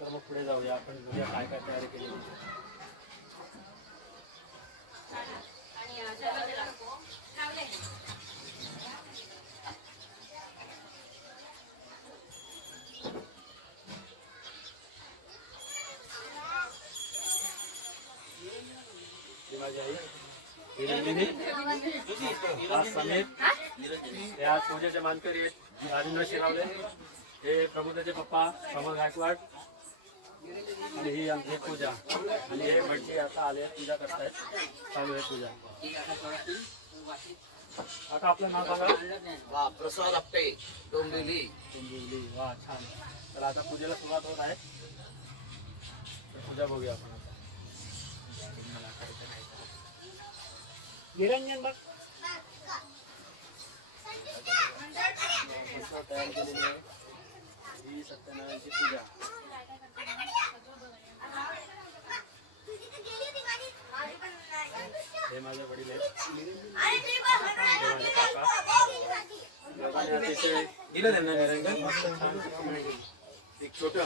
तर मग पुढे जाऊया आपण, बघूया काय काय तयारी केली. माझी आई निरंजनी, आज समीर, हे आज पूजेचे मानकरी आहेत राजेंद्र शिरावले, हे प्रबोधाचे पप्पा कमल गायकवाड, आणि ही आमची पूजा, आणि हे भटजी आता आले पूजा करतायत, चालू आहे पूजा. आता आपलं नाव सांगा. प्रसाद आपटे, डोंबिवली. डोंबिवली, वा छान. तर आता पूजेला सुरुवात होत आहे, पूजा बघूया आपण. निरंजन बघ तयार केलेली आहे ही सत्यनारायणची पूजा. हे माझे वडील आहेत, अतिशय दिलं त्यांना निरंजन मस्त छान एक छोट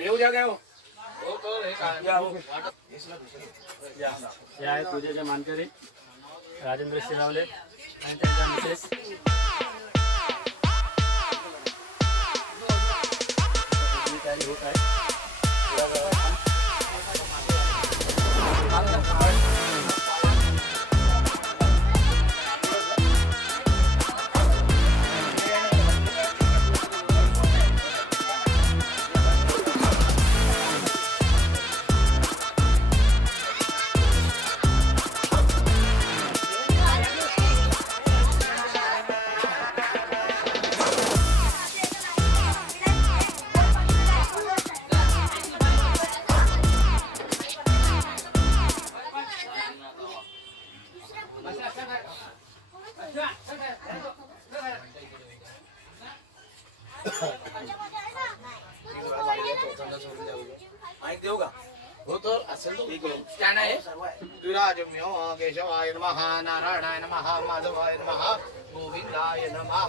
येऊ द्या काय. हे आहेत पूजेचे मानकरी राजेंद्र शिरावले आणि त्यांच्या मिसेस. तयारी होत आहे. देऊ का हो तर असेल तर स्टँड आहे. द्विराजम्यो केशवाय नमः, नारायणाय नमः, माधवाय नमः, गोविंदाय नमः.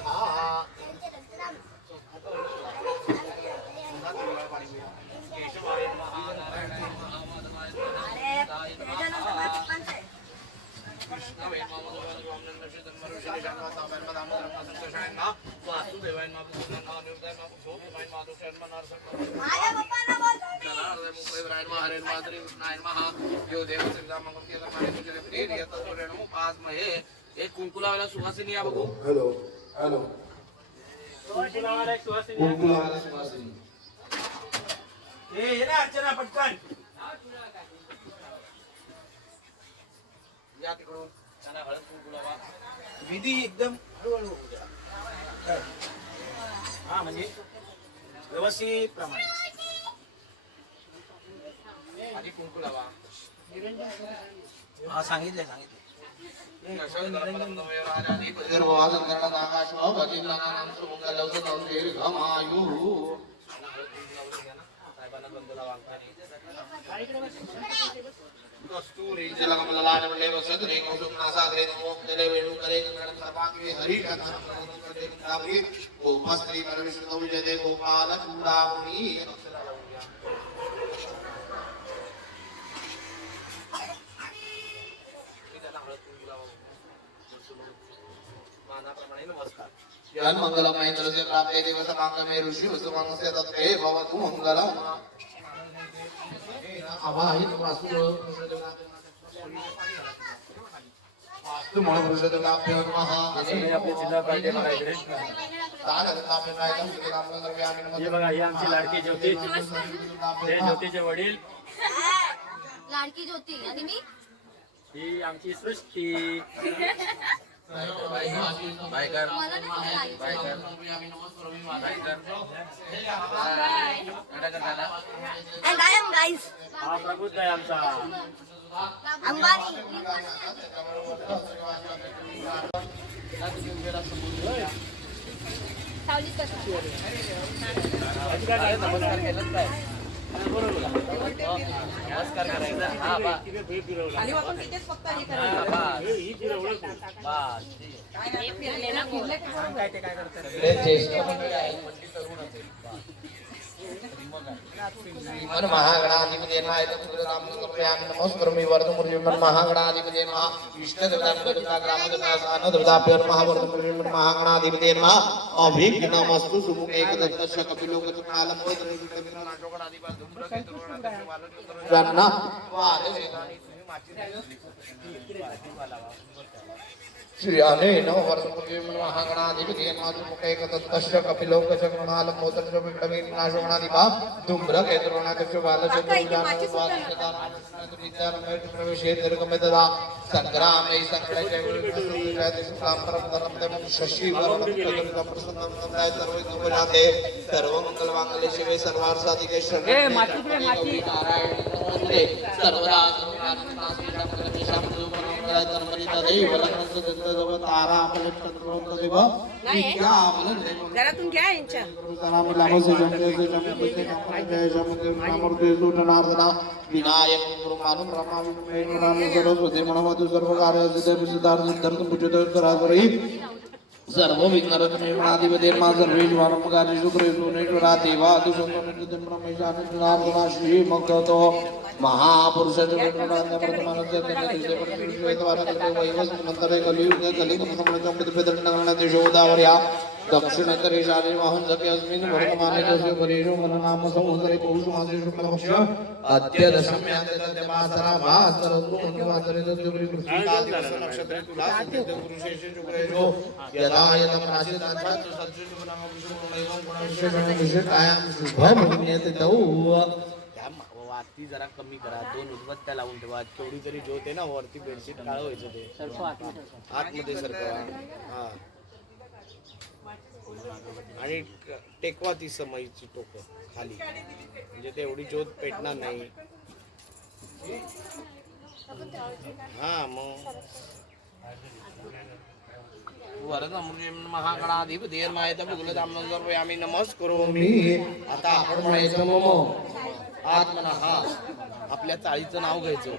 केशवाय नमः, नारायणाय नमः, माधवाय नमः, कृष्णवे नमः, गोविंदाय नमः, वासुदेवाय नमः, निरुद्धाय नमः, सोमवाय नमः, दुष्टाय नमः, नरसिंहाय नमः, हरे नमः, कृष्णाय नमः, यो देव श्रीरामंगल के करमाने तुझे प्रिय यत रेणु पास महे. एक कुंकुलावाला सुवासिनी या बघू. हॅलो हॅलो कुंकुलावाला एक सुवासिनी. कुंकुलावाला सुवासिनी. ये ना अर्चना पटकन या तिकडून. त्यांना हळद कुंकुलावा विधी एकदम हळूहळू होऊ द्या. हा म्हणजे व्यवस्थित प्रमाणे आधी कुंकुलावा. हा सांगितले सांगितले. कस्तुरी जलकमललाटवले वसद्रे कौसुमनासाद्रे नमोक्तले वेणुकरे गणं सर्वांगे हरि कथामृतामृतामृ गोपास्त्री परमेश्वरौ जयते गोपाल चूडामणि. जन मंगलमय तरसे प्राप्ते देव समागमे ऋषि वसुमंगस्य तत्ते भवतु मंगलम. अवाहित वास्तु वास्तु महापुरुषोत्तमाभ्यो नमः. आपले जिल्हा पाहिजे इकडे. हे बघा ही आमची लाडकी ज्योती, हे ज्योतीचे वडील, लाडकी ज्योती आणि मी ही आमची Srishti. Biker and I am guys हा प्रबुद्ध आहे आमचा. अंबानी. सावलीत बसा. नमस्कार केलं काय नमस्कार करायचा हा बा खाली वाकून तिथेच फक्त हे हा, करायचं. बस. बस. हे फिरले ना फिरले की बरोबर. सगळे ज्येष्ठ मंडळी आहेत, पण ती तरुणच आहे. श्रीमन महागणाधिपती नमस्करोमि वर्धमुर्यमन महागणाधिपती इष्टदेवता ग्रामदेवता महावर्धमुर्यमन महागणाधिपती अभिघ्नमस्तु सुमुखे एकदत्तस्य कपिलोकचक्रालं ज्यांना श्री अनेन वर्धमुर्यमन महागणाधिपती सुमुखे एकदत्तस्य कपिलोकचक्रालं मोदस्य विक्रमेनाशोगणाधिपा धूम्रकेतुर्गणाध्यक्ष बालचंद्रविद्यारमय निर्गमितदा संग्रामे संकटाचे शशि सर्वजाते सर्वमंगलमांगल्ये शिवे सर्वार्थसाधिके शरण्ये सर्वदा घरातून घ्या यांच्या विनायक सरस्वती मनमधु सर्व कार्य सर्व विघ्नरत्नाधिपती मा सर्वेश वारंकारी शुक्रेश्वरेश्वरा देवा दुसंगमेशान श्री मगतो महापुरुषाचे कलियुगोदावर्या दक्षिणेतरे शाले वाहन सखे अस्मिन् वर्तमाने तस्य परेषु मननाम संवत्सरे पौष मासे शुक्लपक्ष अद्य दशम्यान्ते मासरा भास्करतु मनवासरे तस्य कृष्णा दिवस नक्षत्रे तुला पुरुषेषु शुक्रेषु यदा यदा राशिदांचा सत्सुनाम विष्णुमेवं गुणविशेषण विशेषायां शुभम नियते तौ वाती जरा कमी करा, 2 उदबत्त्या लावून ठेवा. केवढी तरी ज्योत आहे ना वरती, बेडशीट काळं व्हायचं ते आतमध्ये सरकवा. हा आणि टेकवा ती समईची टोक खाली, म्हणजे ते एवढी ज्योत पेटणार नाही. हा मग महागणाधिपती आम्ही नमस्करोमि. आता आपण म्हणायचं मम आत्मनः. आपल्या चाळीचं नाव घ्यायचं.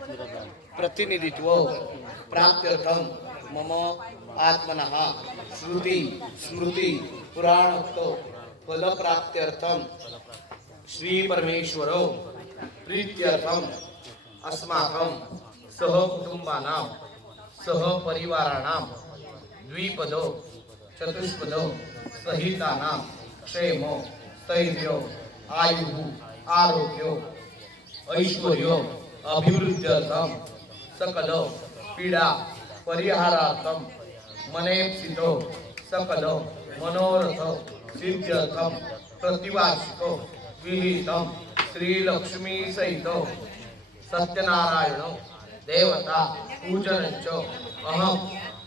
प्रतिनिधित्व प्राप्त्यर्थम मम आत्मनः श्रुती स्मृती पुराणोक्त फलप्राप्त्यर्थम श्री परमेश्वर प्रीत्यर्थम अस्माकं सहकुटुंबानां सहपरिवाराणां द्विपद चतुष्पद सहितानां क्षेम स्थैर्य आयुः आरोग्य ऐश्वर्य अभिवृद्ध्यर्थम सकल पीडा परिहारार्थम मनेप्सित सकल मनोरथ सिद्ध्यर्थम प्रतिवार्षिक विहितम श्री लक्ष्मी सहित सत्यनारायण देवता पूजनच अहम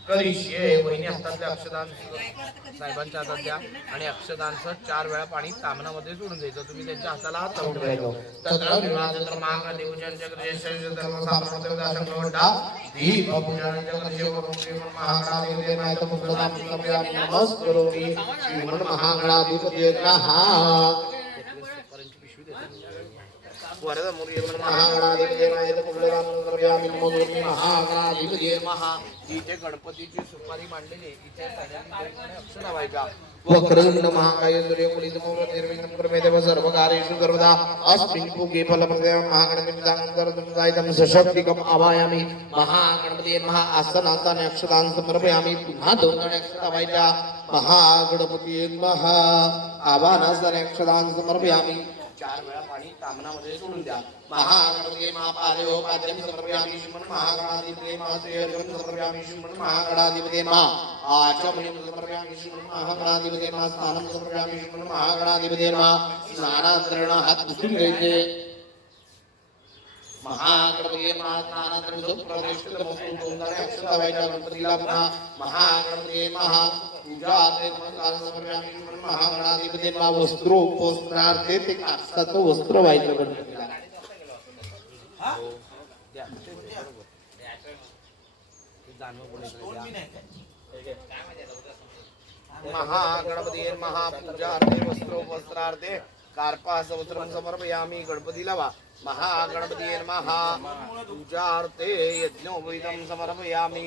करिष्ये. वहिनी हातातले अक्षदान साहेबांच्या हातात द्या आणि अक्षदानचं 4 वेळा पाणी तामनामध्ये सोडून द्यायचं. तुम्ही त्यांच्या हाताला हात लावून ठेवायचं. तत्र विवाहानंतर महागण देवजन जगदीश धर्म सामर्थ्य दासन प्रवटा दीप पूजन जगदीश महागणाधिपती नायक मुक्तदान नमस्करोमि. श्रीमन महागणाधिपती नमः. वरद मुर्यमन महागणाधिपती नायक मुक्तदान महागणाधिपती नमः. इथे गणपतीची सुपारी मांडलेली, इथे अक्षर व्हायचा. वक्रतुंड महाकाय सूर्यकुलितमोर निर्विघ्नं प्रमेदेव सर्वकार्येषु सर्वदा अस्मिन् पुगे फलप्रदं महागणपतिं सशक्तिकम् आवाहयामि. महागणपती नमः. आसनासने अक्षतान् समर्पयामि. पुन्हा 2 अक्षता व्हायच्या. महागणपती नमः. आवाहनासने अक्षतान् समर्पयामि. 4 वेळा पाणी तामनामध्ये सोडून द्या. महागणपती महापादेव पाद्यं समर्पयामि. श्रीमन महागणाधिपती महाश्रेयं समर्पयामि. श्रीमन महागणाधिपती आचमनीं समर्पयामि. श्रीमन महागणाधिपती स्नानं समर्पयामि. श्रीमन महागणाधिपती स्नानानंतरेण हात पुसून घ्यायचे. महागणपती स्नानानंतर गणपतीला पुन्हा महागणपती पूजा समर्पयामि. श्रीमन महागणाधिपती वस्त्रोपवस्त्रार्थे ते कापसाचं वस्त्र व्हायचं गणपतीला. महागणपती महापूजार्थे वस्त्रोपवस्त्रार्थे कार्पा सहस्रम समर्पयामी गणपती लावा महागणपती नमः पूजार्थे यज्ञोपवीतम समर्पयामी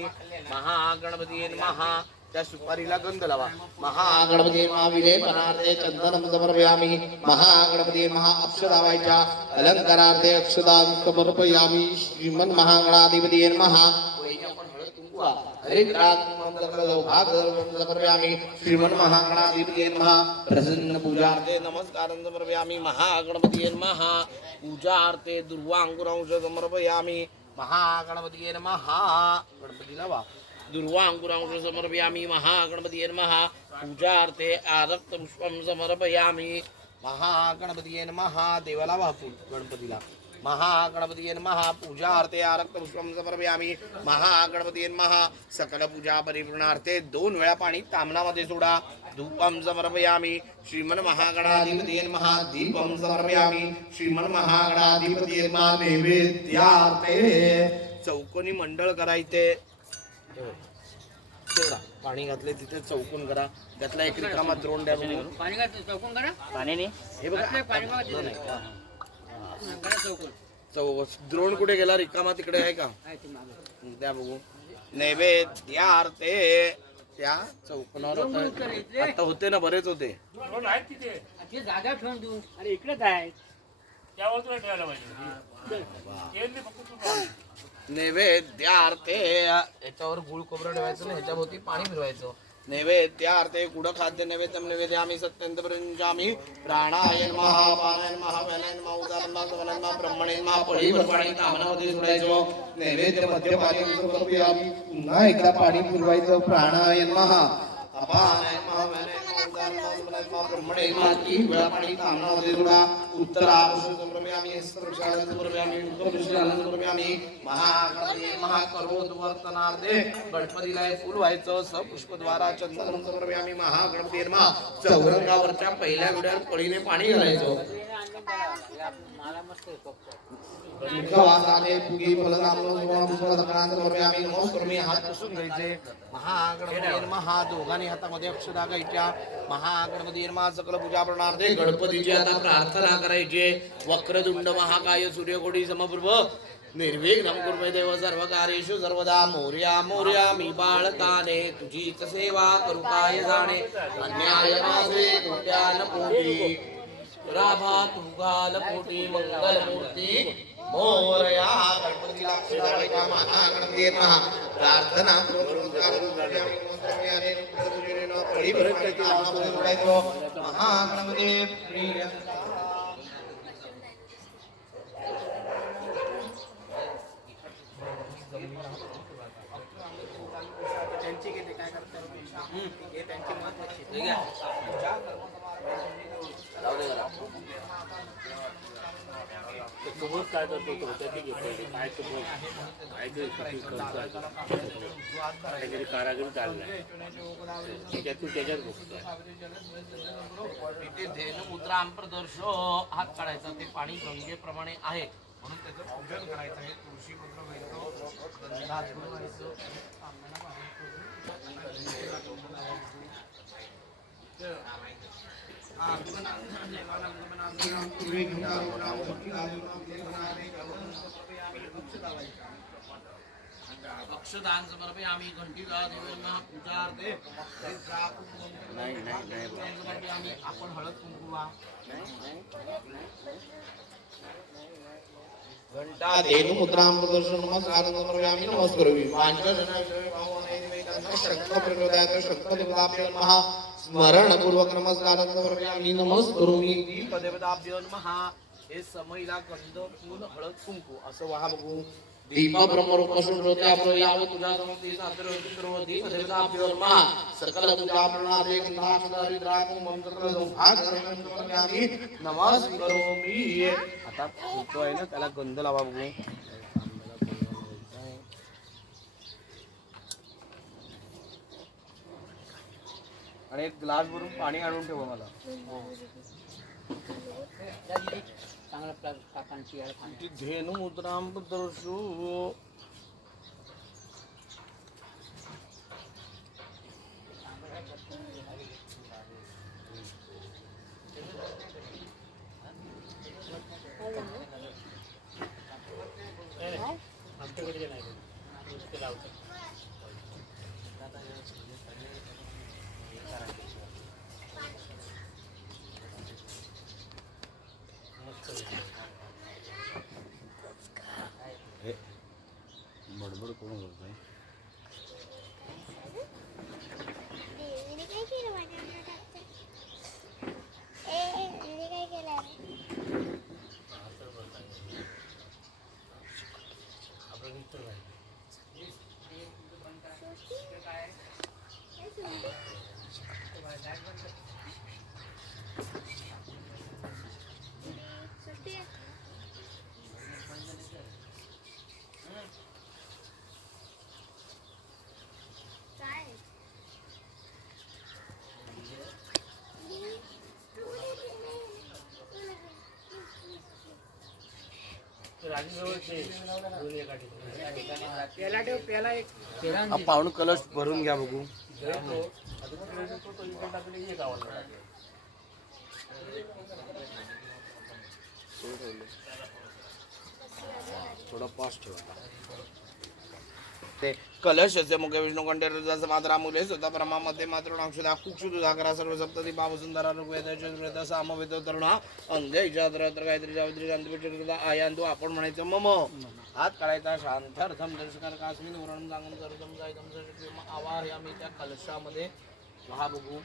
महागणपती नमः त्या सुपारीला गंध लावा महागणपती महाविलेपनार्थे चंदनम समर्पयामी महागणपती महा अक्षदा वायच्या अलंकारार्थे अक्षदा समर्पयामी श्रीमन महागणाधिपती नमः समर्पयामी श्रीमन महागणाधिपती नमः प्रसन्न पूजार्थे नमस्कार समर्पयामी महागणपती नमः पूजार्थे दुर्वांकुरांश समर्पयामी महागणपती नमः गणपती लावा दुर्वांकुरांश समर्पयामी महागणपती नमः पूजार्थे आरक्त पुष्पम समर्पयामी महागणपती नमः देवाला वाहू गणपतीला महागणपती नमः पूजार्थे आरक्त पुष्पम समर्पयामी महागणपती नमः सकल पूजा परिपूर्णार्थे 2 वेळा पाणी तामणामध्ये सोडा धूपम समर्पयामी श्रीमन महागणाधिपती नमः दीपम समर्पयामी श्रीमन महागणाधिपती नमः नैवेद्यार्थे चौकोनी मंडळ करायचे तेवढा पाणी घातले तिथे चौकून करा त्यातला एक रिकामा द्रोण द्या पाणी घातलं चौकून करा पाणी नाही हे बघा पाणी द्रोण कुठे गेला रिकामा तिकडे आहे का द्या बघू नैवेद्यार्थे त्या चौकनावर आता होते ना बरेच होते ती जागा ठेवून देऊ आणि इकडेच आहे त्यावर तुला ठेवायला पाहिजे नैवेद्यार्थे याच्यावर गुळ खोबरं ठेवायचं ना ह्याच्याभोवती पाणी फिरवायचं नैवेद्यार्थे गुड खाद्य नैवेद्यम नैवेद्यामी सत्यंत प्रंजामी प्राणाय नमः पानाय नमः व्यानाय नमः उदानम नमः ब्रह्मणे नमः पळीवर पाणी तामणामध्ये सोडायचं नैवेद्य मध्यपानी समर्पयामी पुन्हा एकदा पाणी फिरवायचं प्राणाय नमः अपानाय नमः व्यानाय नमः उदानम नमः ब्रह्मणे नमः 3 वेळा पाणी तामणामध्ये सोडा उत्तरार्ष समर्पयामी हस्तवृक्षाला समर्पयामी उत्तरवृक्षाला समर्पयामी महागणपती महाकरोद्वर्तनार्थे गणपतीला हे फूल व्हायचं सपुष्पद्वारा चंदन समर्पयामी महागणपती नमः चौरंगावरच्या पहिल्या विड्यावर पळीने पाणी घालायचं गवासाने पुगी समर्पयामी नमस्कार हात पुसून घ्यायचे महागणपती नमः दोघांनी हातामध्ये अक्षदा घ्यायच्या महागणपती नमः सकल पूजा प्रणार्थे गणपतीची आता प्रार्थना करायची वक्रतुंड महाकाय सूर्यकोटी समप्रभ निर्विघ्नं कुर्मे देव सर्व कार्येषु सर्वदा मोर्या मोर्या मी बाळकाने तुझीच सेवा करू काय जाणे अन्याय माझे कोट्यान कोटी राभा तुगाल कोटी मंगल मूर्ती मोरया गणपतीला अक्षदावायच्या महागणपती नमः प्रार्थना करून महागणपती प्रिय त्यांची किती काय करतात हे त्यांची महत्वाची तुम्ही काय करतो तो त्याची घेतो काय तुम्ही काहीतरी कारागिरी चाललाय त्याच्यातून त्याच्यात बघतोय इथे धेनुमुद्रां प्रदर्शो हात काढायचा ते पाणी गंगेप्रमाणे आहे म्हणून त्याचं पूजन करायचं आहे तुळशी पत्र घ्यायचं गंधा घ्यायचं अक्षदान समर्पयामी घंटीला देवांना पूजार्थे समर्पयामी आपण हळद कुंकुवा घंटा धेनुमुद्रां प्रदर्शन नमस्कार समर्पयामी नमस्करोमि पांचजनाश्रय भावनैवेदान शक्त प्रचोदयात शक्त देवताभ्यो नमः स्मरणपूर्वक नमस्कार समर्पयामी नमस्करोमि दीपदेवताभ्यो नमः हे समईला गंध फूल हळद कुंकू असं वाहा बघू दीप ब्रह्मरूप शुद्धोत्या प्रयाव तुझा समस्ती सात्र दीप देवताभ्यो नमः सकल पूजा प्रणादे गंधाक्षदारिद्राकं मम सकल सौभाग्य समर्पयामी नमस्करोमि आता फोटो आहे ना त्याला गंध लावा बघू आणि एक ग्लास भरून पाणी आणून ठेवा मला चांगल्या काकांची धेनुमुद्रां प्रदर्शो पेला ठेव, पेला एक. पाऊण कलश भरून घ्या बघू. थोडा पास ठेवा. ते कलशस्य मुखे विष्णू कंठेरजास मात्रा मुले सुद्धा प्रमामध्ये मात्र अक्षदा कुक्षु दुधाकरा सर्व सप्तती पावसुंदरा ऋग्वेद सामवेद तरुणा अंगे जात्र गायत्री जावित्री शांती आयांतो आपण म्हणायचं मम हात काढायचा शांतार्थम दर्शकार कास्मिन वरणम सांगम सर्वम जायतम सर्व आवाह आम्ही त्या कलशामध्ये पहा बघू.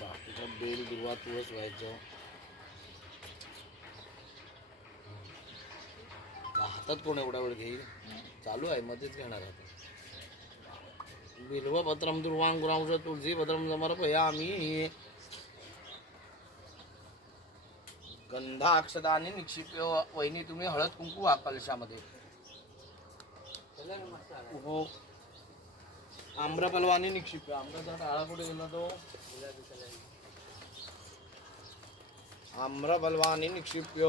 बाकीच्या बेल दुर्वा तुळस व्हायचं. हातात कोण एवढा वेळ घेईल. चालू आहे मध्येच घेणार आहे. बिल्व पत्रम दुर्वांकुरांश तुळसी पत्रम समर्पयामि. गंधाक्षदाने निक्षिप्य. वहिनी तुम्ही हळद कुंकू वा कलशामध्ये. हो आम्रफलवाने निक्षिप्य. आम्राचा डाळा कुठे गेला तो. आम्रफलवाने निक्षिप्य.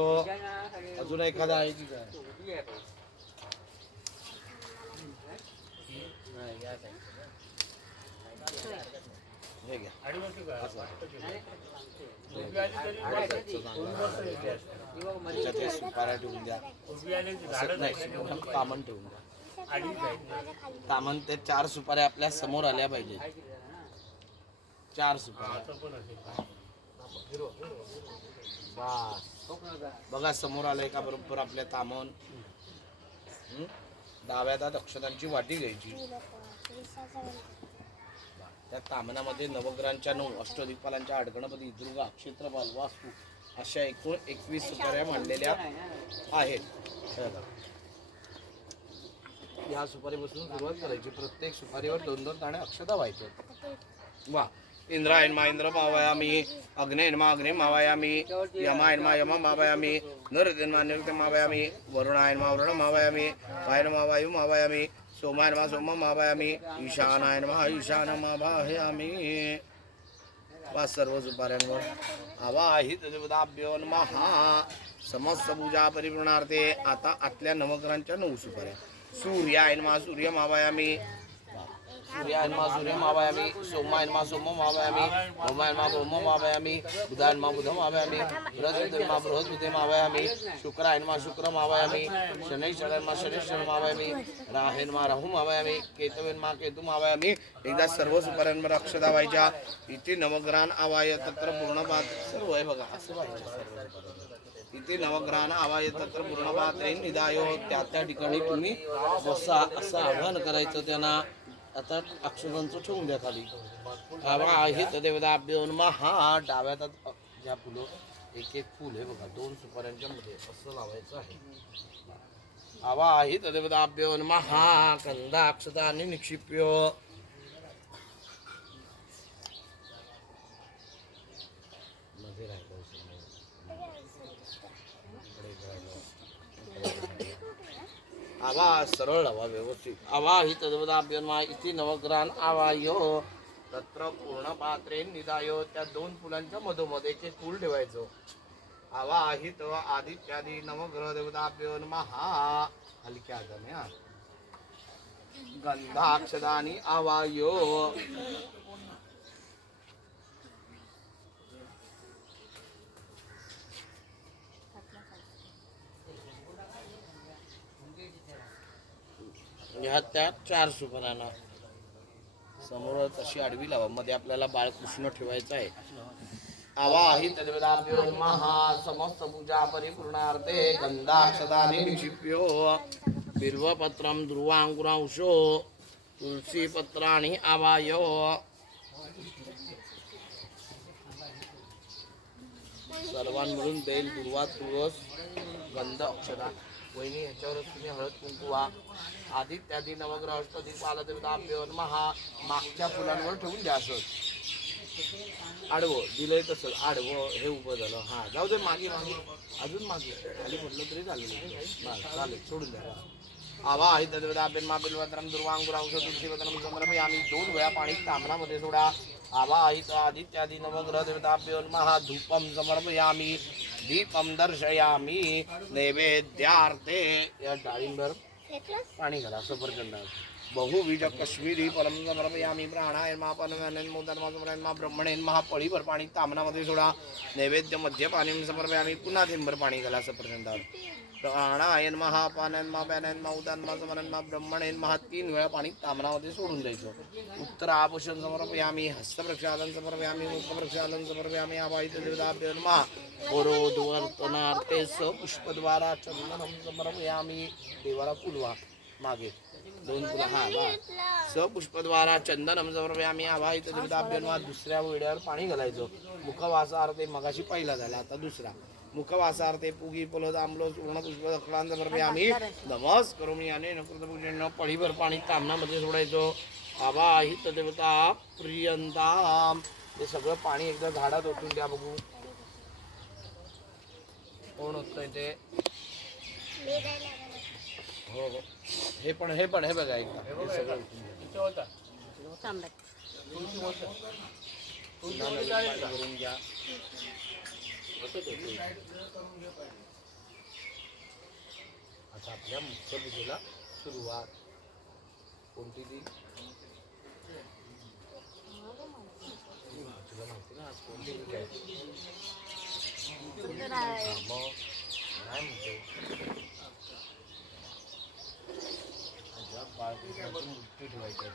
अजून एखादा आहे की काय. हे घ्या. सुपाऱ्या ठेवून द्या. कामन ठेवून द्या. कामन ते 4 सुपाऱ्या आपल्या समोर आल्या पाहिजे. 4 सुपाऱ्या बघा समोर आलंय का बरोबर आपल्या तामन. डाव्या हातात अक्षतांची वाटी घ्यायची. त्या तामनामध्ये नवग्रहांच्या 9 अष्टदिक्पालांच्या आडगणपती दुर्गा क्षेत्रपाल वास्तू अशा एकूण 21 सुपाऱ्या मांडलेल्या आहेत. ह्या सुपारीपासून सुरुवात करायची. प्रत्येक सुपारीवर 2-2 दाणे अक्षता व्हायचे. वा. इंद्रायन्मा इंद्र मावयामी. अग्नेन्मा अग्ने मावयामी. यमायन्मा यम मावयामी. नृत्यन्मा नृत्य मावयामी. वरुणायन्मा वरुण मावयामी. वायुर्मा वायु मावयामी. सोमायन्मा सोम मावयामी. ईशानायन्मा ईशान मावयामी. वा सर्व सुपाऱ्यांवर आवाहित देवताभ्यो नमः. समस्त पूजा परिपूर्णार्थे आता आतल्या नवग्रहांच्या 9 सुपाऱ्या. सूर्यायन्मा सूर्य मावयामी. सूर्यायन्मा सूर्य मावयामी. सोमायन्मा सोम मावयामी. भौमायन्मा भौम मावयामी. बुधायन्मा बुध मावयामी. बृहस्पतिर्मा बृहस्पति मावयामी. शुक्रायन्मा शुक्र मावयामी. शनैश्वरन्मा शनैश्वर मावयामी. राहेन्मा राहू मावयामी. केतवेन्मा केतू मावयामी. एकदा सर्व सुपाऱ्यांवर अक्षता व्हायच्या. इथे नवग्रहान आवाय तत्र पूर्णपात सर्व आहे बघा असं व्हायचं. इथे नवग्रहान आवाय तत्र पूर्णपात्रे निदायो. त्या ठिकाणी तुम्ही बसा असं आवाहन करायचं त्यांना. आता अक्षरांचं ठेवून द्या खाली. आवाहित देवताभ्यो नमः. डाव्या हातात ज्या फुलं एक एक फुल आहे बघा 2 सुपाऱ्यांच्या मध्ये असं लावायचं आहे. आवाहित देवताभ्यो नमः. गंधाक्षतानि निक्षिप्य. मध्ये राहिलं आवा सरळ लावा व्यवस्थित. आवाहित देवताभ्यो नमः. इति नवग्रहान आवायो तत्र पूर्ण पात्रे निदायो. त्या 2 फुलांच्या मधोमध एक एक फूल ठेवायचं. आवाहित आदित्यादी नवग्रह देवताभ्यो नमः. हलक्या हाताने हा. गंधाक्षदानी आवायो. ह्या त्या 4 सुपाऱ्यांना समोरच अशी आडवी लावा. मध्ये आपल्याला बाळकृष्ण ठेवायचं आहे. आवाहित देवताभ्यो नमः. समस्त पूजा परिपूर्णार्थे गंधाक्षतानि निक्षिप्यो. बिल्वपत्रम दुर्वांकुरांशो. तुलसी पत्राणि आवायो. सर्वांकडून बेल दुर्वा तुळस गंध अक्षता. वहिनी ह्याच्यावरच तुम्ही हळद कुंकू वा. आदित्यादी नवग्रह अष्टदिक्पाल देवताभ्यो नमः. मागच्या फुलांवर ठेवून द्या. असं आडवं दिलंय तसं आडवं हे उभं झालं. हा जाऊ दे मागे मागे अजून मागे खाली म्हटलं तरी चालेल. चालेल सोडून द्या. आवाहित देवताभ्यो नमः. बिल्वपत्रम दुर्वांकुरांशो तुलसी पत्रम समर्पयामि. 2 वेळा पाणी तांबणामध्ये सोडा. आवाहित आदित्यादि नवग्रह देवताभ्यो नमः धूपम समर्पयामि दीपम दर्शयामि नैवेद्यार्थे या डाळिंबर पाणी घाला सफरचंद बहुबीज कश्मीरी परम समर्पयामि प्राणायामापनमोदनमसमरणमा ब्रह्मणेन्महा पळीभर पाणी तामनामध्ये सोडा नैवेद्य मध्य पाणी समर्पयामि पुन्हा थेंबर पाणी घाला सफरचंदावर प्राणायन महापानन्मा प्यानन्मा उदान्मा समरणमा ब्रह्मणेन्महा 3 वेळा पाणी तामनामध्ये सोडून द्यायचं उत्तराभूषण समर्पयामि हस्तप्रक्षालन समर्पयामि मुखप्रक्षालन समर्पयामि आवाहित देवताभ्यो नमः पुरोधवर्तनार्थे स पुष्पद्वारा चंदनम समर्पयामि देवाला फुलवा मागे 2 फुलं स पुष्पद्वारा चंदनम समर्पयामि आवाहित देवताभ्यो नमः दुसऱ्या वेळेवर पाणी घालायचं मुखवासार्थे मगाशी पहिला झाला आता दुसरा मुखवासार्थे पुगी फुलं आंबलो सुवर्ण पुष्प दक्षिणांत समर्पयामि नमस् करोमि अनेन कृतपूजन पळीभर पाणी तामनामध्ये सोडायचं आवाहित देवता प्रियंताम हे सगळं पाणी एकदा झाडात ओतून द्या बघू कोण होतंय ते हो हो हे पण हे बघा एकदा हे सगळं करून घ्या आता आपल्या मुख्य पूजेला सुरुवात कोणती ती तुला माहिती ना आज कोणती पूजा आहे मग नाही म्हणतो बाळकृष्णाची मूर्ती ठेवायची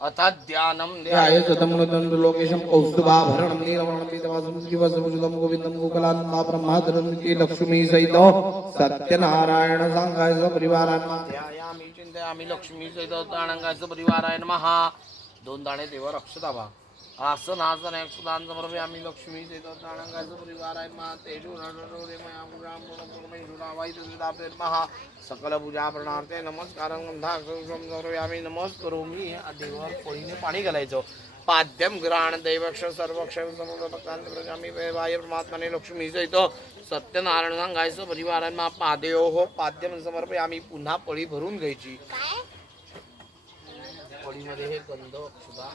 आता अथाध्यानं ध्याय सतमनोदंड लोकेशं कौस्तुभाभरणं नीलवर्णं पीतवासं जीवसमुचितं गोविन्दं गोकुलान्मा ब्रह्मादरं की लक्ष्मी सहित सत्यनारायण सांगाय सपरिवारांना ध्यायामि चिंतयामि लक्ष्मी सहित ताणंगायचं परिवाराय नमः 2 दाणे देवावर अक्षताभा आसन आसन अक्षतान समर्पयामि लक्ष्मी सहित ताणंगायचं परिवाराय नमः तेजो नररोरे मया पुराम पुरमय जुनावाई तदापे नमः सकल पूजा प्रणार्थे नमस्कारं गंधाक्षरं समर्पयामि नमस्करोमि देवावर पळीने पाणी घालायचं पाद्यम ग्रहण दैवक्ष सर्वक्षर समर्पकांत प्रजामी वैवाय परमात्मने लक्ष्मी सहित सत्यनारायण सांगायचं परिवारांना पादयो हो पाद्यम समर्पयामि पुन्हा पळी भरून घ्यायची पळीमध्ये हे गंध सुद्धा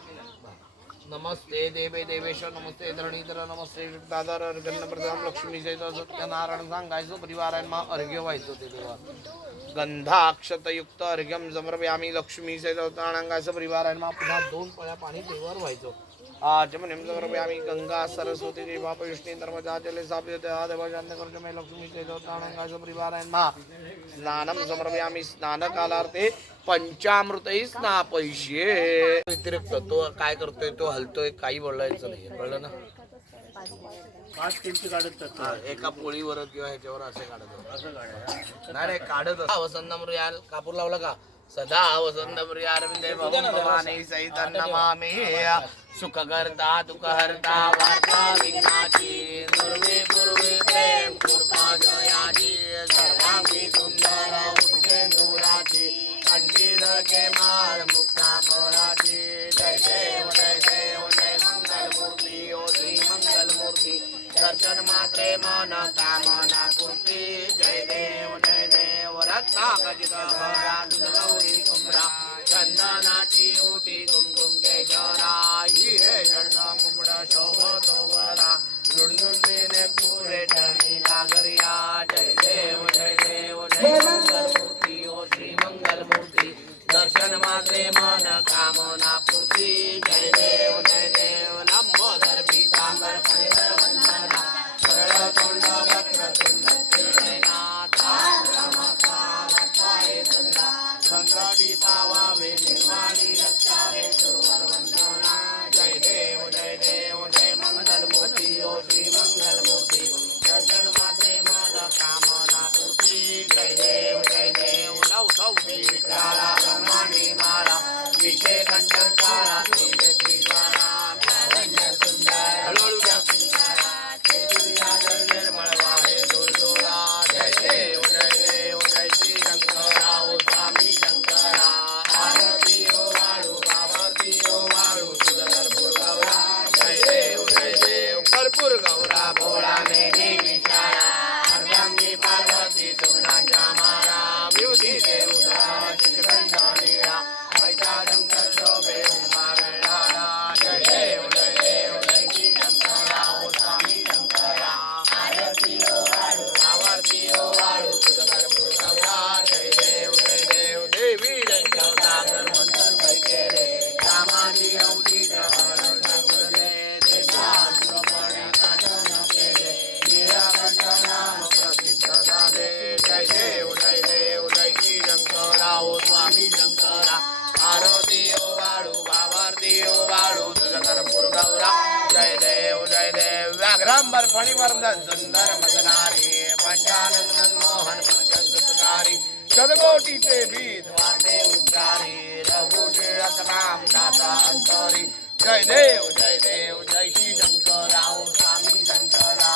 नमस्ते देवे देवेश्वर नमस्ते धरणीधर नमस्ते दादर गणप्रधान लक्ष्मी सहित सत्यनारायण सांगायचं परिवारांना अर्घ्य व्हायचं ते देवा गंधाक्षतयुक्त अर्घ्यम समर्पयामि लक्ष्मी सहित सत्यनारायणाचं परिवारांना पुन्हा 2 पळ्या पाणी देवावर व्हायचं आचमनीं समर्पयामि गंगा सरस्वती देवापयुष्णी नर्मदा जले स्थाप्यते देवजान्यकर्षमे लक्ष्मी सहित सत्यनारायणाचं परिवारांना स्नानं समर्पयामि स्नानकालार्थे पंचामृतही स्नापयिष्ये व्यतिरिक्त तो काय करतोय तो हलतोय काही बोलायचं नाही कळलं ना 5 किंची काढत एका पोळीवर किंवा ह्याच्यावर असे काढत नाही काढत वसंतमृयाल कापूर लावला का सदा वसंतमृयारविंदे भगवाने सहितं नमामि सुखकर्ता दुःखहर्ता वार्ता विघ्नाची सर्वे पूर्वे प्रेम कृपा जयाची सर्वांगी सुंदर मुखे दूराची अंजिर के माळ मुक्ता फळाची जय देव जय देव जय मंगलमूर्ती ओ श्री मंगलमूर्ती दर्शन मात्रे मन कामना पूर्ती जय देव रत्नाखचित गौरी कुमरा चंदनाची उटी कुमकुम केशरा हिरे जडला मुकुट शोभतो वरा झुंझुंटीने पुरे ठरणी नागरिया जय देव जय मंगलमूर्ती ओ श्री मंगलमूर्ती दर्शन मात्रे मन कामना पूर्ती जय देव लंबोदर पीतांबर परिवर वंदना सरळ तोंड वक्रतुंड संकटी पावावे निर्वाणी रक्षावे सुरवर वंदना जय देव जय मंगलमूर्ती ओ श्री मंगलमूर्ती दर्शन मात्रे मन कामना पूर्ती जय देव लव सौ विक्राला ब्रह्माणी माळा विषय कंठन काळा फणिवर्ध सुंदर मदनारी पंचानंद मनमोहन पंचसुतनारी सदकोटीचे बीज वाटे उच्चारी रघुटे रतनाम दाता अंतरी जय देव जय श्री शंकराव स्वामी शंकरा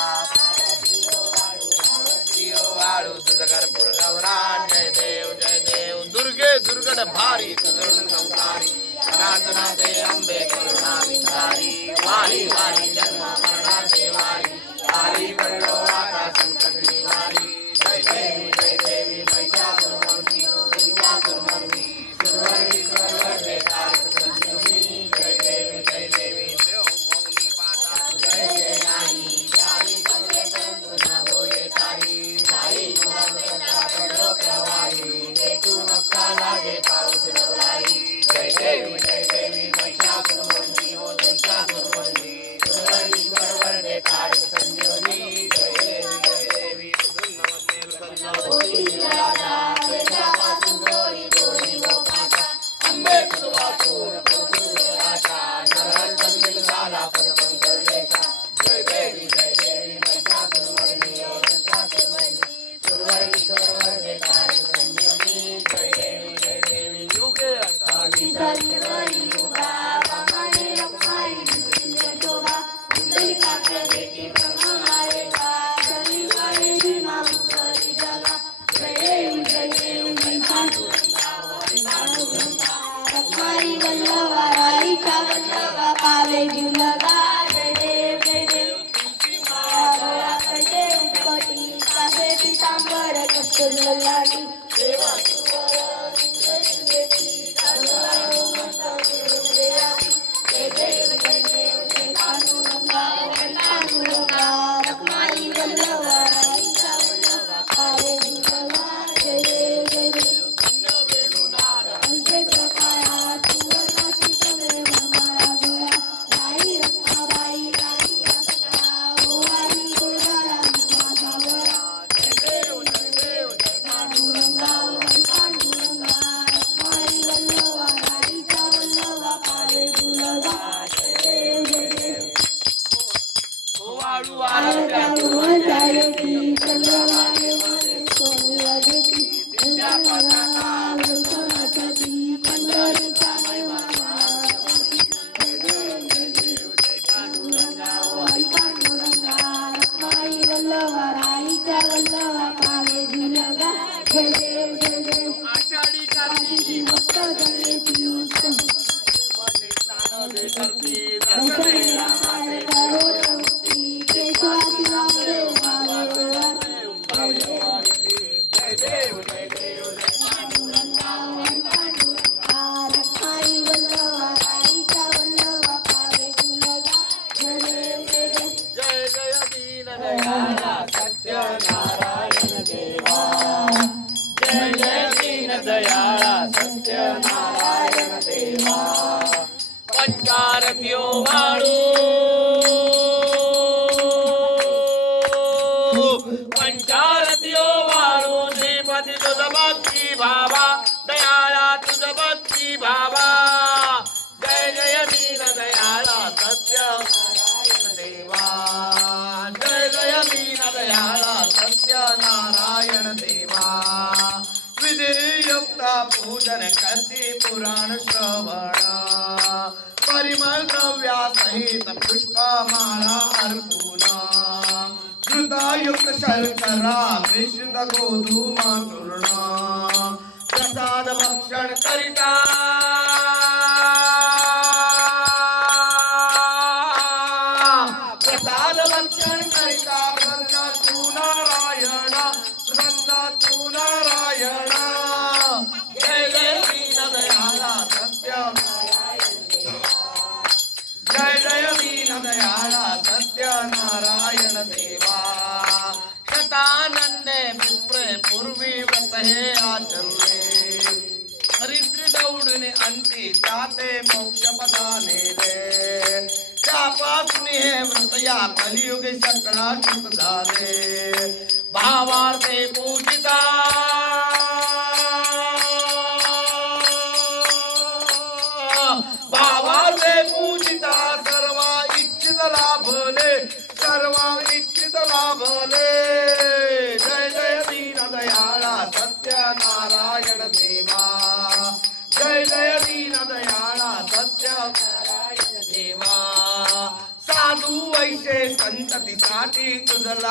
वाळू तुझ कर्पूर गौरान जय देव दुर्गे दुर्गड भारी तुझ संसारी अनाथनाथे अंबे करुणा विचारी वारी वारी जन्म मरणाचे वारी वारी कळलो आता संकट निवारी जय देवी महिषासुरमर्दिनी दुर्गासुरमर्दिनी सुरवरी कारक संजीवनी जय देवी देव मौनी पाता जय नाही जाई सगळे पुन्हा बोले काही जाई तुला बेटा पडलो प्रवाही देखू नका लागे पाऊस डोलाई जय देवी महिषासुरमर्दिनी हो महिषासुरमर्दिनी सुरवरीश्वर वरदे कारक संजीवनी जय देवी राजा वेदापासून दोरी दोरी लोकाचा अंबे कुलवातून कुलराजा नरहर जन्मिल झाला पदपंकर देशा जय देवी महिषासुरमर्दिनी हो महिषासुरमर्दिनी सुरवरीश्वर वरदे कारक संजीवनी जय देवी युगे अष्टावी दयाळा सत्यनारायण देवा पंचारत्यो वाळू पंचारत्यो वाळू श्रीपती तुझ भक्ती भावा दयाळा तुझ भक्ती भावा जय दीन दयाळा सत्यनारायण देवा जय दीन दयाळा सत्यनारायण देवा विधियुक्त पूजन करती पुराण श्रवण परिमल द्रव्या सहित पुष्पमाला अर्पून घृतायुक्त शर्करा मिश्रित गोधूमा चूर्ण प्रसाद भक्षण करिता प्रसाद भक्षण करिता प्रसन्न तू नारायण प्रसन्न तू नारायण जय जय दीन दयाळा सत्यनारायण देवा शतानंदे विप्रे पूर्वी व्रत हे आचरले हरिद्री दौडने अंती जाते मोक्ष पदाने रे त्यापासून हे व्रत या कलियुग सकळा चित झाले भावार्थे पूजिता भावार्थे पूजिता सर्व इच्छित लाभले सर्व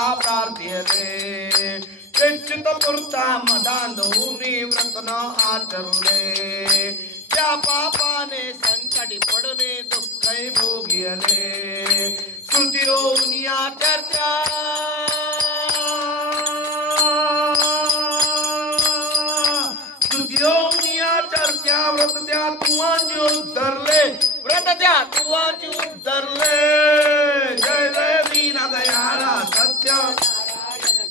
मला प्रार्थ्यले इच्छित पुरता मदांधूनी व्रत न आचरले त्या पापाने संकटी पडले दुःखै भोगिले श्रुतिरोनी आचरत्या चर्चा व्रत द्या तुझे उद्धरले व्रत द्या तुझे उद्धरले जय जय दीन दयाळा सत्य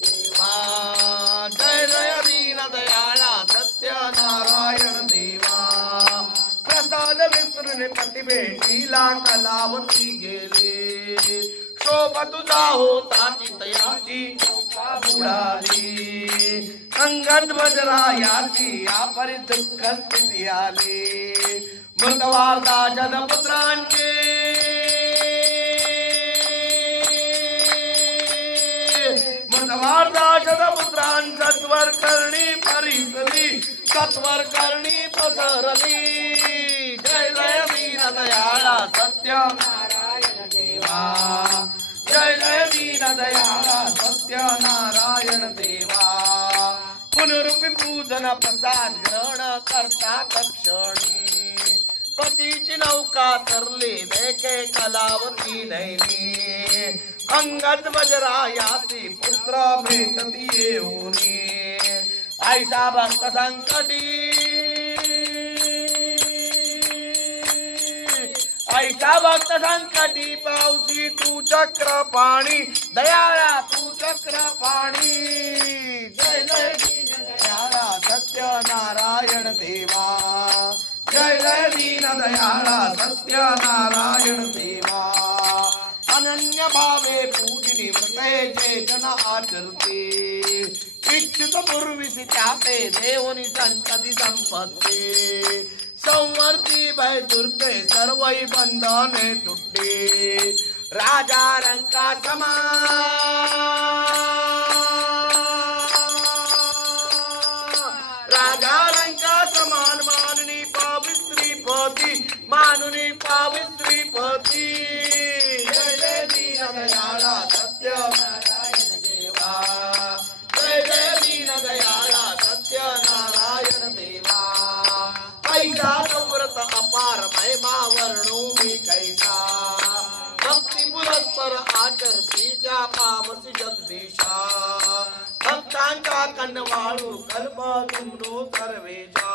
देवा जय जय दीन दयाळा सत्य नारायण देवा प्रसाद विसरून पती भेटीला कलावती गेले शोभा तुझा होता चितयाची बुडाली अंगद वज्रायाची आपरी दुःख स्थिती आली मृतवार्ता जदपुत्रांचे मृतवार्ता जदपुत्रां सत्वर करणी परिसली सत्वर करणी पसरली जय जय दीन दयाळा सत्य नारायण देवा जय जय दीन दयाळा सत्य नारायण देवा पुनरुपी पूजन प्रसाद ग्रहण करता तक्षणी पतीची नौका तरली देखे कलावती नैनी अंगद वज्रायासी पुत्र भेटती येऊनी ऐसा भक्त संकटी ऐसा भक्त संकटी पावसी तू चक्र पाणी दयाळा तू चक्र पाणी जय जय दयाळा सत्य नारायण देवा जय जय दीन दयाळा सत्य नारायण देवा अनन्य भावे पूजनी व्रते जे जन आचरते इच्छित पूर्वीसी त्याते देवनी संतती संपत्ती संवर्ती भय दुर्गे सर्वई बंधने तुटे राजा रंका समा राजा रंका समान माननी पावित्री पती मानुनी पावित्री पती जय जय दीन दयाळा सत्य नारायण देवा जय जय दीन दयाळा सत्य नारायण देवा कैसा व्रत अपार महिमा वर्णू मी कैसा भक्ती पुरस्पर आचरती त्या पावसी जगदीशा भक्तांचा कन्नवाळू कल्प तुमनो सर्वेचा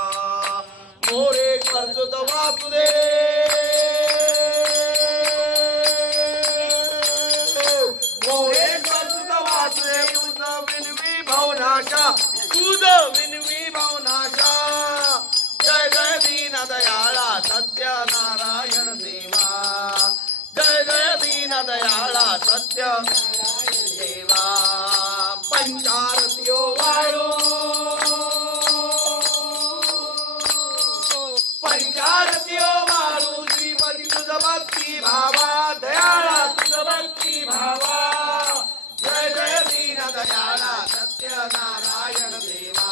मोरे कर्जुत वासुदेव मोरे कर्जुत वासुदेव तुझ विनवी भवनाशा तुझ विनवी भवनाशा जय जय दीन दयाळा सत्य नारायण देवा जय जय दीन दयाळा सत्य नारायण देवा पंचारतियो वाळू पंचारतियो वाळू श्रीपती तुझ भक्ती भावा दयाळा तुझ भक्ती भावा जय जय दीन दयाळा सत्य नारायण देवा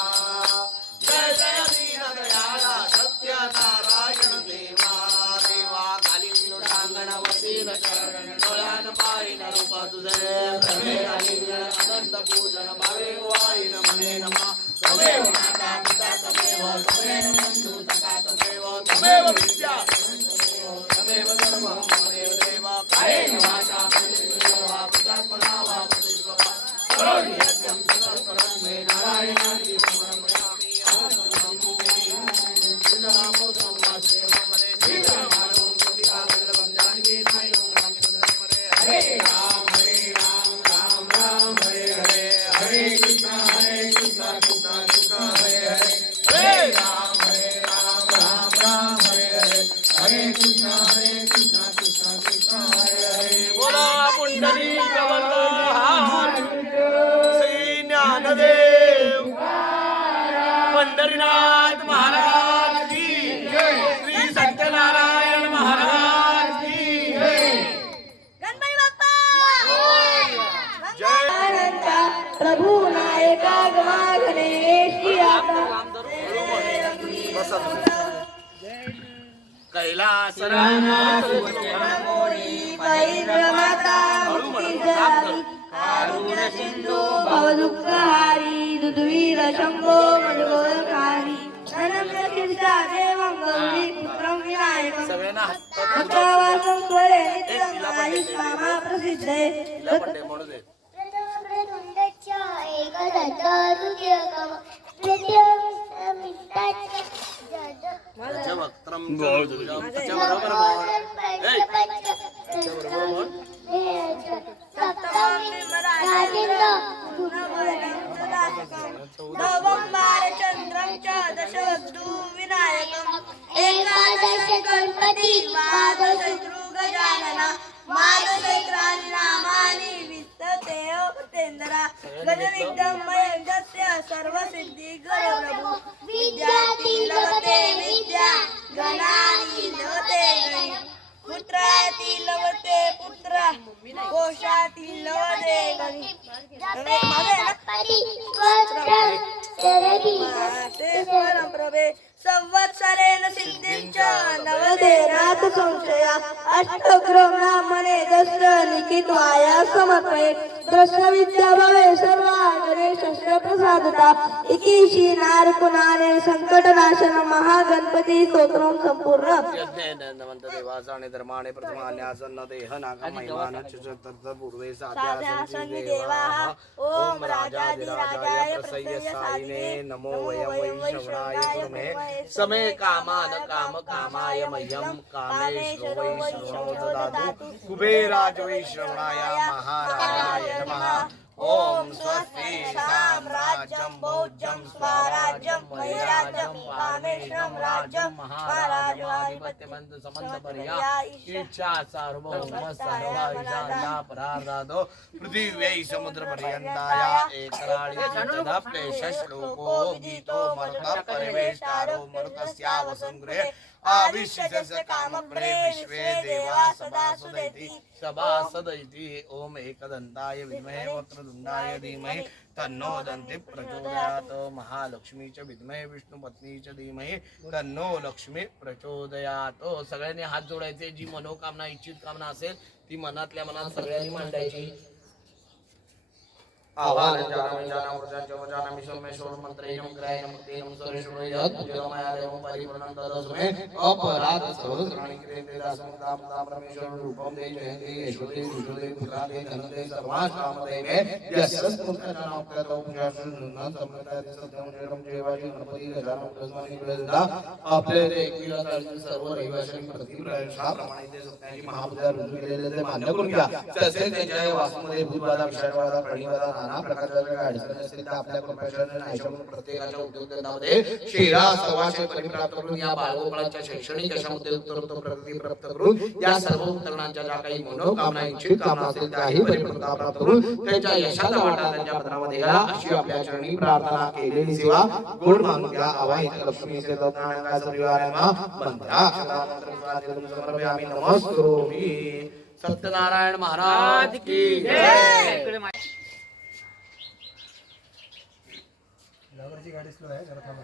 जय जय दीन दयाळा सत्य नारायण देवा देवा कालिंग लोटांगणवती चरण डोळ्यान पाहिन रूप तुझे अनंत पूजन भावे वाईन मने नमा तमेव माता पिता तमेव तमेव बंधू सखा तमेव तमेव विद्या तमेव धर्म तमेव देव कायेन वाचा वा पुत्रात्मना वा पुत्रस्वपा करोमि यज्ञं सदास्मरं मे नारायणानि समर्पयामि हरे राम राम राम हरे हरे हरे कृष्णा कृष्णा कृष्णा हरे हरे हरे राम राम राम हरे हरे हरे कृष्णा कृष्णा कृष्णा हरे हरे बोला पुंडरीक वल्लभ श्री ज्ञानदेव पंढरीनाथ महाराज की जय श्री सत्यनारायण महाराज की जय गणपती बाप्पा जय प्रभू नायका गमा गणेश कैलास माता कारुण्य सिंधू भवदुःखहारी दुर्वीर शंभो मधुरकारी अनन्य कीर्ता देवं गौरी पुत्रं विनायकं अष्टावासं स्वरे नित्यं आयुष्कामा प्रसिद्धे चंद्रं च दशवस्तु विनायकम् एकादश गणपती द्वादश गजानना मानसैत्राणि नामानि वित्तते उपतेन्द्रा गजनित्यं मयजस्य सर्वसिद्धिगणप्रभु विद्याति लभते विद्या गणानि लभते गणी पुत्राति लभते पुत्र कोशाति लभते गणी प्रभे संवत्सरेण सिद्धिंच नवदेनाथ संशया अष्टग्रहामने दस्र लिखित्वाया समर्पये द्रष्टविद्या भवे सर्वा गणेशस्य प्रसादता इति श्री नारकुनाने संकटनाशन महागणपती स्तोत्रं संपूर्ण यज्ञेनवंत देवासाने धर्माने प्रथमान्यासन्न देह नागमहिमान पूर्वे साध्यासन देवाः ओम राजाधिराजाय प्रसय्य सायिने नमो वयं वैष्णवाय गुरुमे समे कामान काम कामाय मह्यं कामेश्वरो वैष्णवो ददातु कुबेराज वैष्णवाय महाराजाय नमः ओम स्वस्ति साम्राज्यं भोज्यं स्वराज्यं वैराज्यं कामेश्वरं राज्यं महाराजाधिपत्यमंत समंतपर्या इच्छा सार्वभौम सर्वविषाया परार्धादो पृथिव्यै समुद्रपर्यन्ताया एकराळी तदा प्लेशश्लोको गीतो मर्त परिवेष्टारो मर्तस्यावसंग्रहे आविश्यस्य कामप्रे विश्वे देवा सदा सुदैति सभा सदैति ओम एकदन्ताय विद्महे वक्रतुण्डाय धीमहि तन्नो दन्ति प्रचोदयात् महालक्ष्मी च विद्महे विष्णुपत्नी च धीमहि तन्नो लक्ष्मी प्रचोदयात् सगळ्यांनी हात जोडायचे जी मनोकामना इच्छित कामना असेल ती मनातल्या मनात सगळ्यांनी मांडायची आवाहन जानामि सोमेश्वर मंत्रेयं ग्रायं तेनं सरेश्वरयत् पूजनमयादेवं परिपूर्णं तदस्मै अपराध सर्वकरणानि क्रियते दासं दाम परमेश्वर रूपं दे जयन्ते ईश्वरे विष्णुदे पुत्रादे धनदे सर्वाष्टामदेवे यस्सस्तुतनामोक्तौ पूजासुनं समृद्धादे सत्यं जयं जयवाजी गणपती गजानन गजमानी गजदा आपले एकविराचार्य सर्व रहिवाशांनी प्रतिप्रशा प्रमाणे सत्याची महापूजा रुजू केलेले मान्य करून घ्या तसेच त्यांच्या वास्तूमध्ये भूतबाधा विषयवादा प्रणीवादा नाना प्रकारच्या अडचणी असतील त्या आपल्या कृपेने नाहीशा प्रत्येकाच्या उद्योगधंद्यामध्ये शेरा सवाशे परिप्राप्त करून या बाळगोपाळांच्या शैक्षणिक यशामध्ये उत्तरोत्तर प्रगती प्राप्त करून या सर्व तरुणांच्या ज्या काही मनोकामना इच्छित कामना असतील त्याही परिपूर्णता प्राप्त करून त्यांच्या यशाचा वाटा त्यांच्या पत्रामध्ये घ्या अशी आपल्या चरणी प्रार्थना केलेली सेवा गोड मानून घ्या आवाहित लक्ष्मी सेवकांचा परिवारांना मंत्रा समर्पयामि आम्ही नमस्करोमि सत्यनारायण महाराज की जय गाडी स्लो आहे जरा थांबा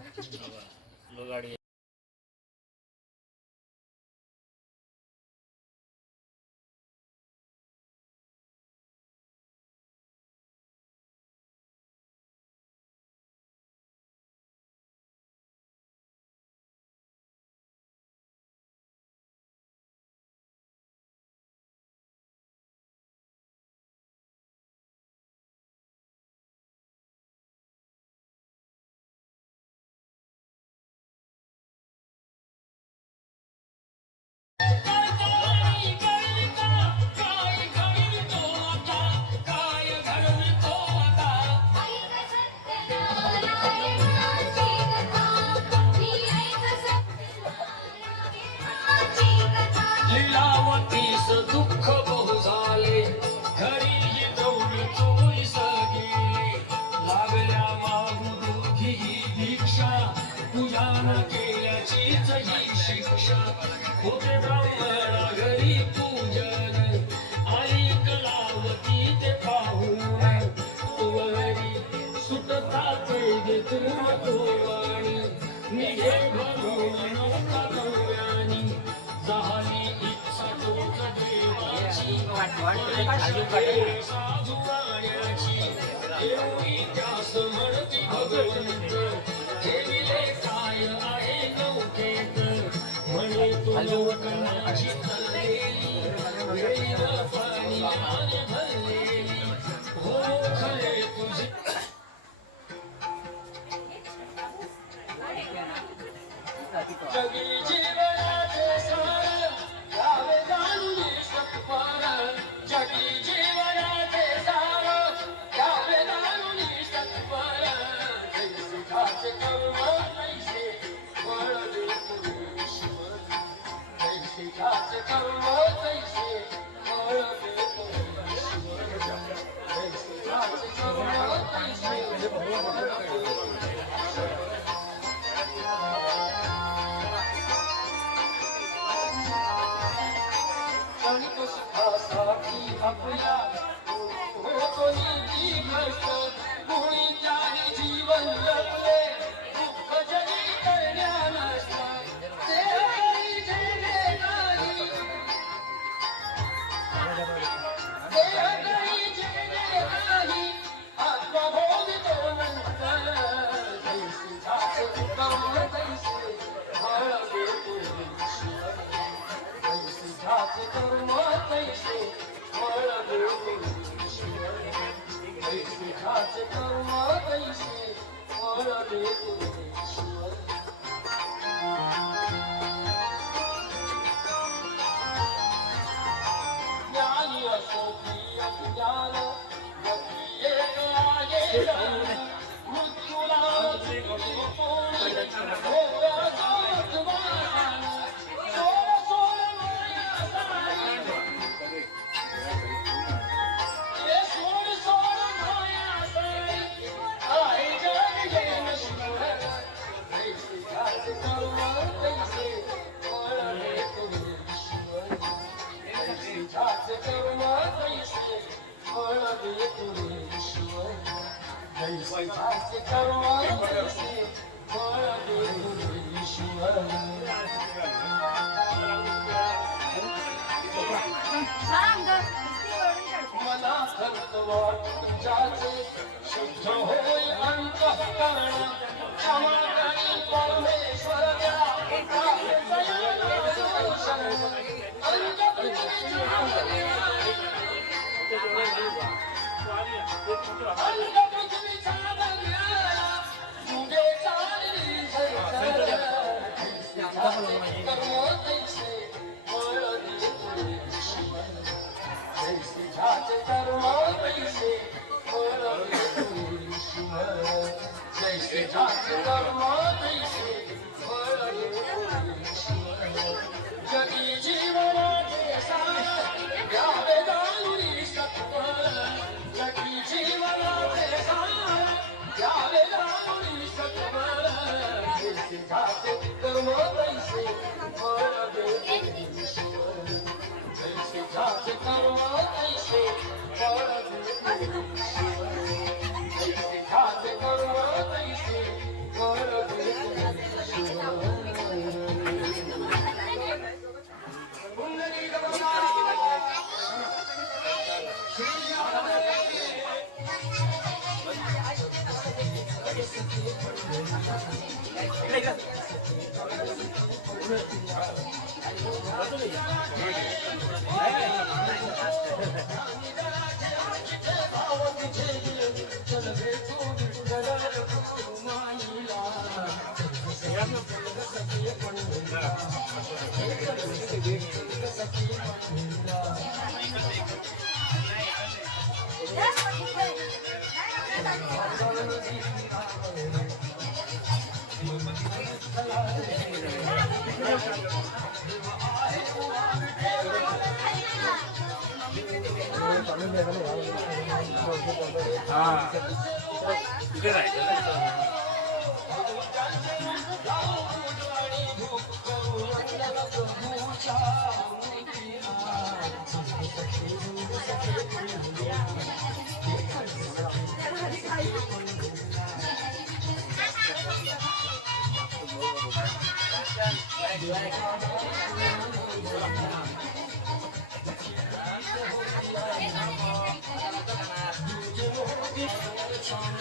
Thank you.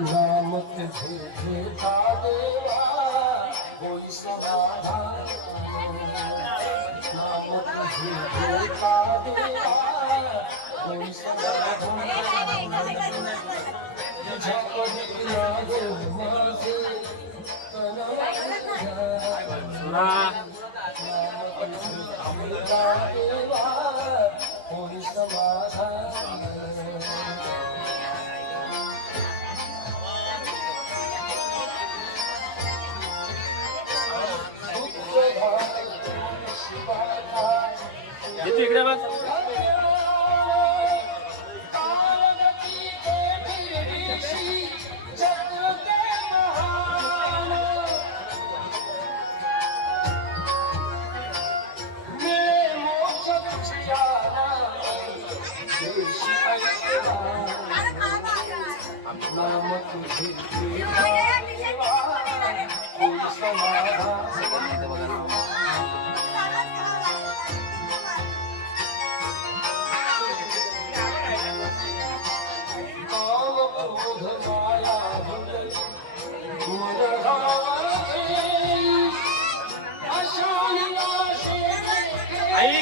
नाम तुझे घेता देवा होई समाधान नाम तुझे घेता देवा होई समाधान तुझ्या पदीला गो माझे सुरा घेता देवा होई समाधान येतो इकडे बघ. नाम तुझे समाधान आई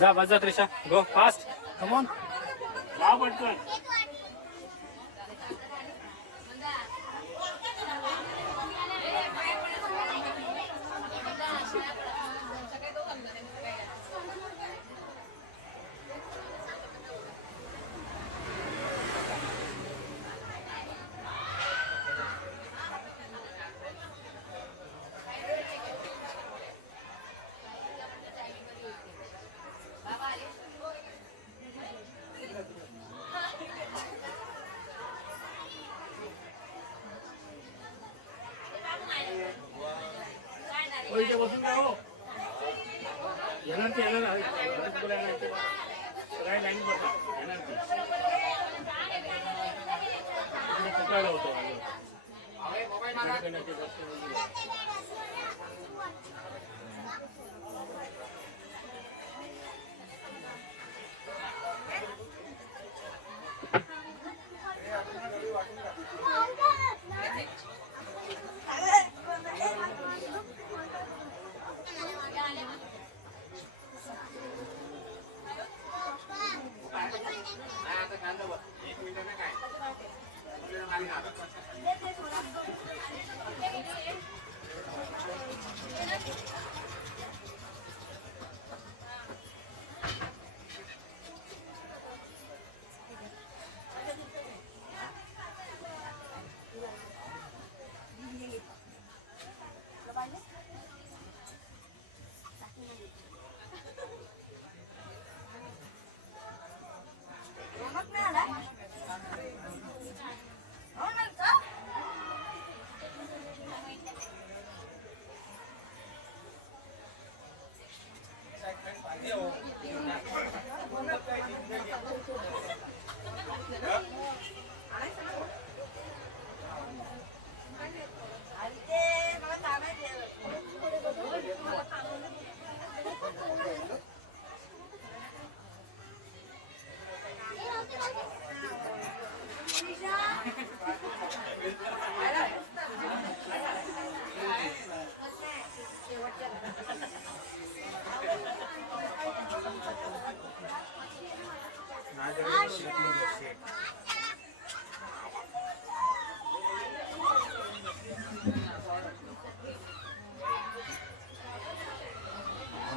जा बस जा त्रिशा गो फास्ट कम ऑन ला पटकन इथे बसून काय हो येणार ते येणार सगळ्या लाईन बघा येणार ते पकडायला होतो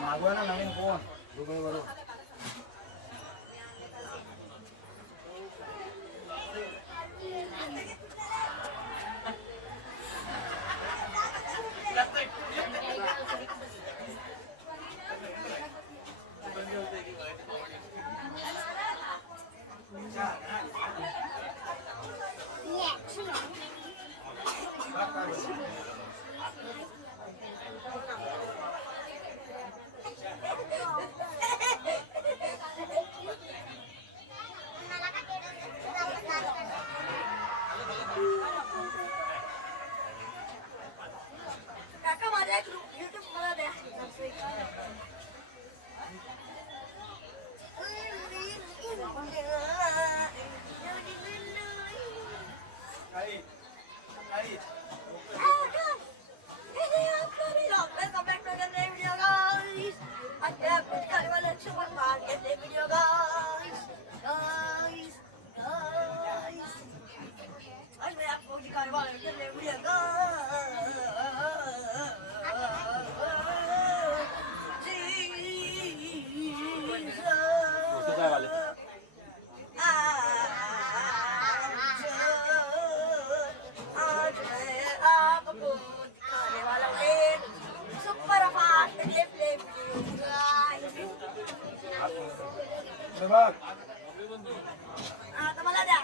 मागवा ना नवीन फोन दुबई वरून काका माझा एक YouTube मला द्या आता मला द्या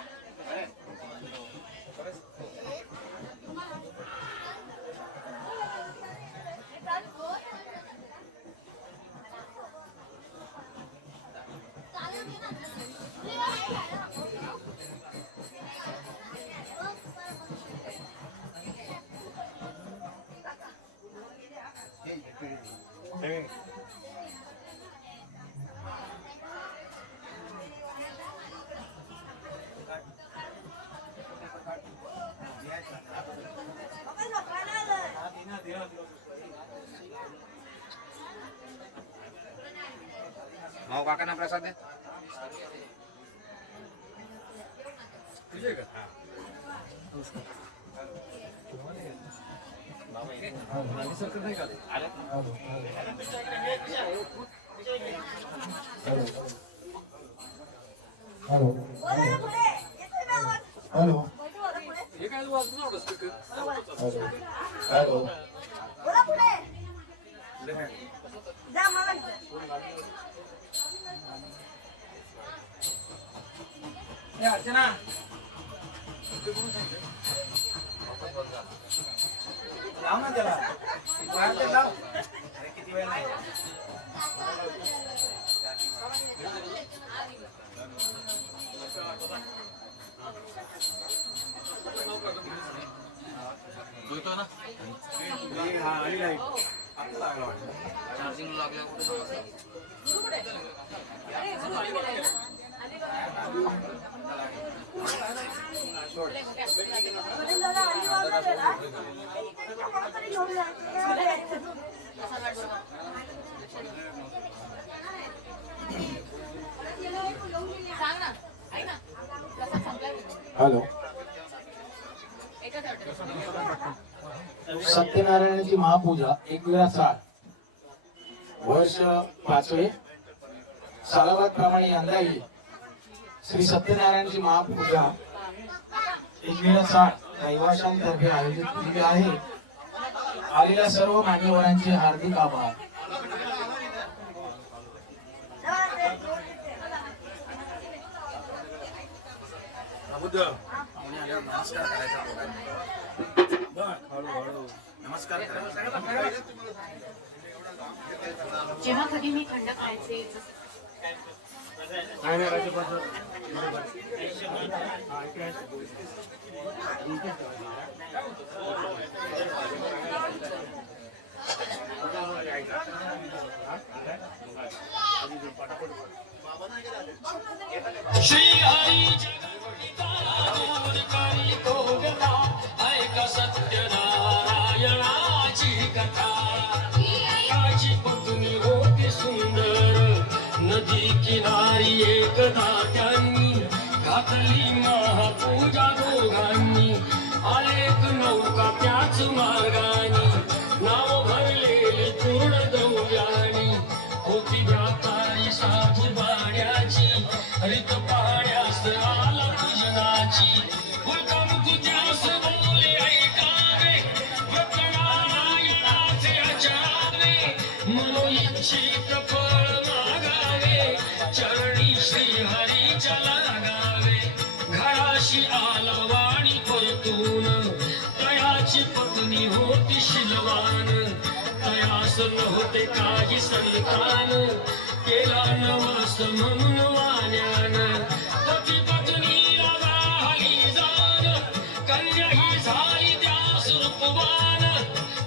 माऊ काकांना प्रसाद द्या. तुझे का सरकार नाही का हॅलो बोला ना पुढे. येतोय ना आवाज? हॅलो बोला पुढे. हे काय वाजून नव्हतं स्पीकर हॅलो बोला पुढे. जा मला. अर्चना लाव ना त्याला बाहेर ते लाव. अरे किती वेळ नाही. जुळतो ना हा आली नाही. आता लागला वाटतं. चार्जिंग लागल्या कुठे समजलं. वडील दादा आली वाजवलेला. इथे कोणतरी घेऊन जायचं. सांग ना ऐक ना प्रसाद संपलाय हॅलो सत्यनारायणाची महापूजा 1,007 वर्ष 5वे सालाबाद प्रमाणे यंदाही श्री सत्यनारायणाची महापूजा 1,007 रहिवाशांतर्फे आयोजित केली आहे. आलेल्या सर्व मान्यवरांचे हार्दिक आभार. नमस्कार करायचा. नमस्कार करायचा. जेव्हा कधी मी थंड खायचे काय नाही राजू बरोबर श्री हरी जगन्नाथकारी तो गदा ऐका सत्यनारायणाची कथा. याची पत्नी होती सुंदर नदी किनारी एकदा त्यांनी घातली महापूजा दोघांनी. आलेक नौका त्याच मार्गाने नाव भरलेली पूर्ण दौड्यानी. होती व्यापारी साधू बाण्याची हरित पाण्यास आला पूजनाची. हुकम तुझ्यास बोले ऐकावे नारायणाचे अचावे. मनोइच्छित फळ मागावे चरणी श्री हरीच्या लागावे. घराशी आला वाणी परतून तयाची पत्नी होती शिलवान. तयास नव्हते काही संतान केला नवस म्हणून वाण्यान. पती पत्नीला झाली जाण कन्या ही झाली त्यास रूपवान.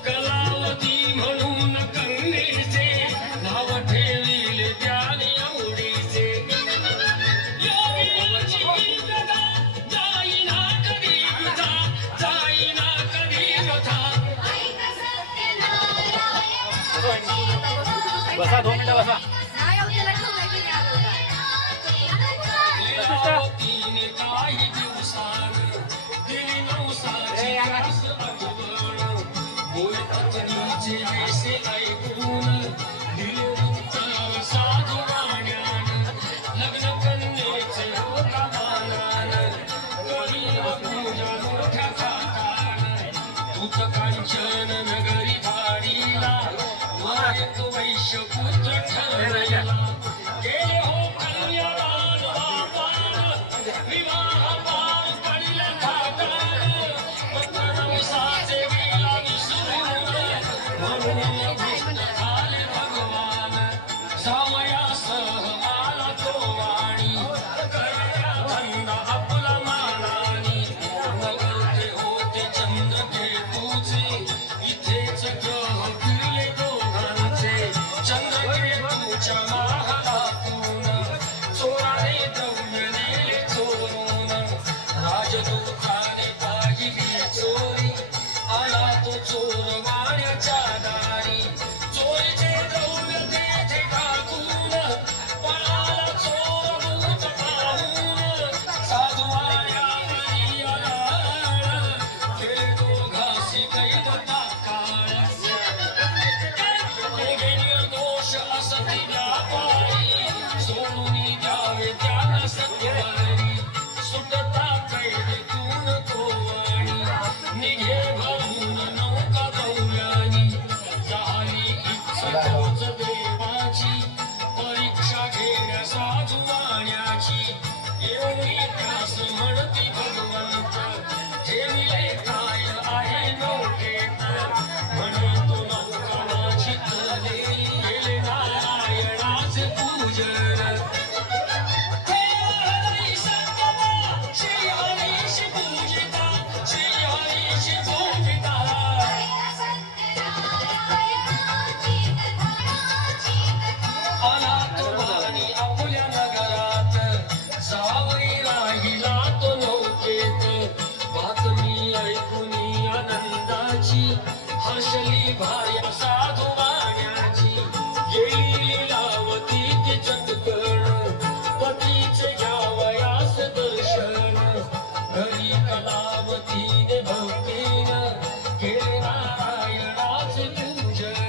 कलावती म्हणून कन्येचे नाव ठेविले त्याने आवडीचे. योगिनीची कथा जाईना कधी कथा जाईना कधी कथा. बसा 2 मिनिटं बसा तिने काही दिवसांत दिली नवसाची आस आठवण. बोल पत्नीचे ऐसे ऐकून दिले उत्तर साधू वाण्यान. लग्न कन्येचे होता मानान करी पूजा मोठ्या थाटान. दूत कांचन नगरी धाडीला एक वैश्य पुत्र ठरला. त्याला सत्वारी सुटता कैदेतून कोवाणी निघे भाऊन नौका गौराणी झाली इच्छा तोच देवाची परीक्षा घेण्या साधू वाण्याची एवढी त्यास म्हणती भगवंत ठेविले काय आहे नौकेत म्हणे तो नौका माझी तले गेले नारायणाच पूजन हे हरी सत्तमा श्री हरीशी पूजिता श्री हरीशी पूजिता आला तो वाणी आपल्या नगरात जावई राहिला तो नौकेत बातमी ऐकूनी आनंदाची हर्षली भार्या साधू वाण्याची गेली लीलावती ती चटकण पतीचे घ्यावयास दर्शन घरी कलावतीने भक्तीनं केले नारायणाच पूजन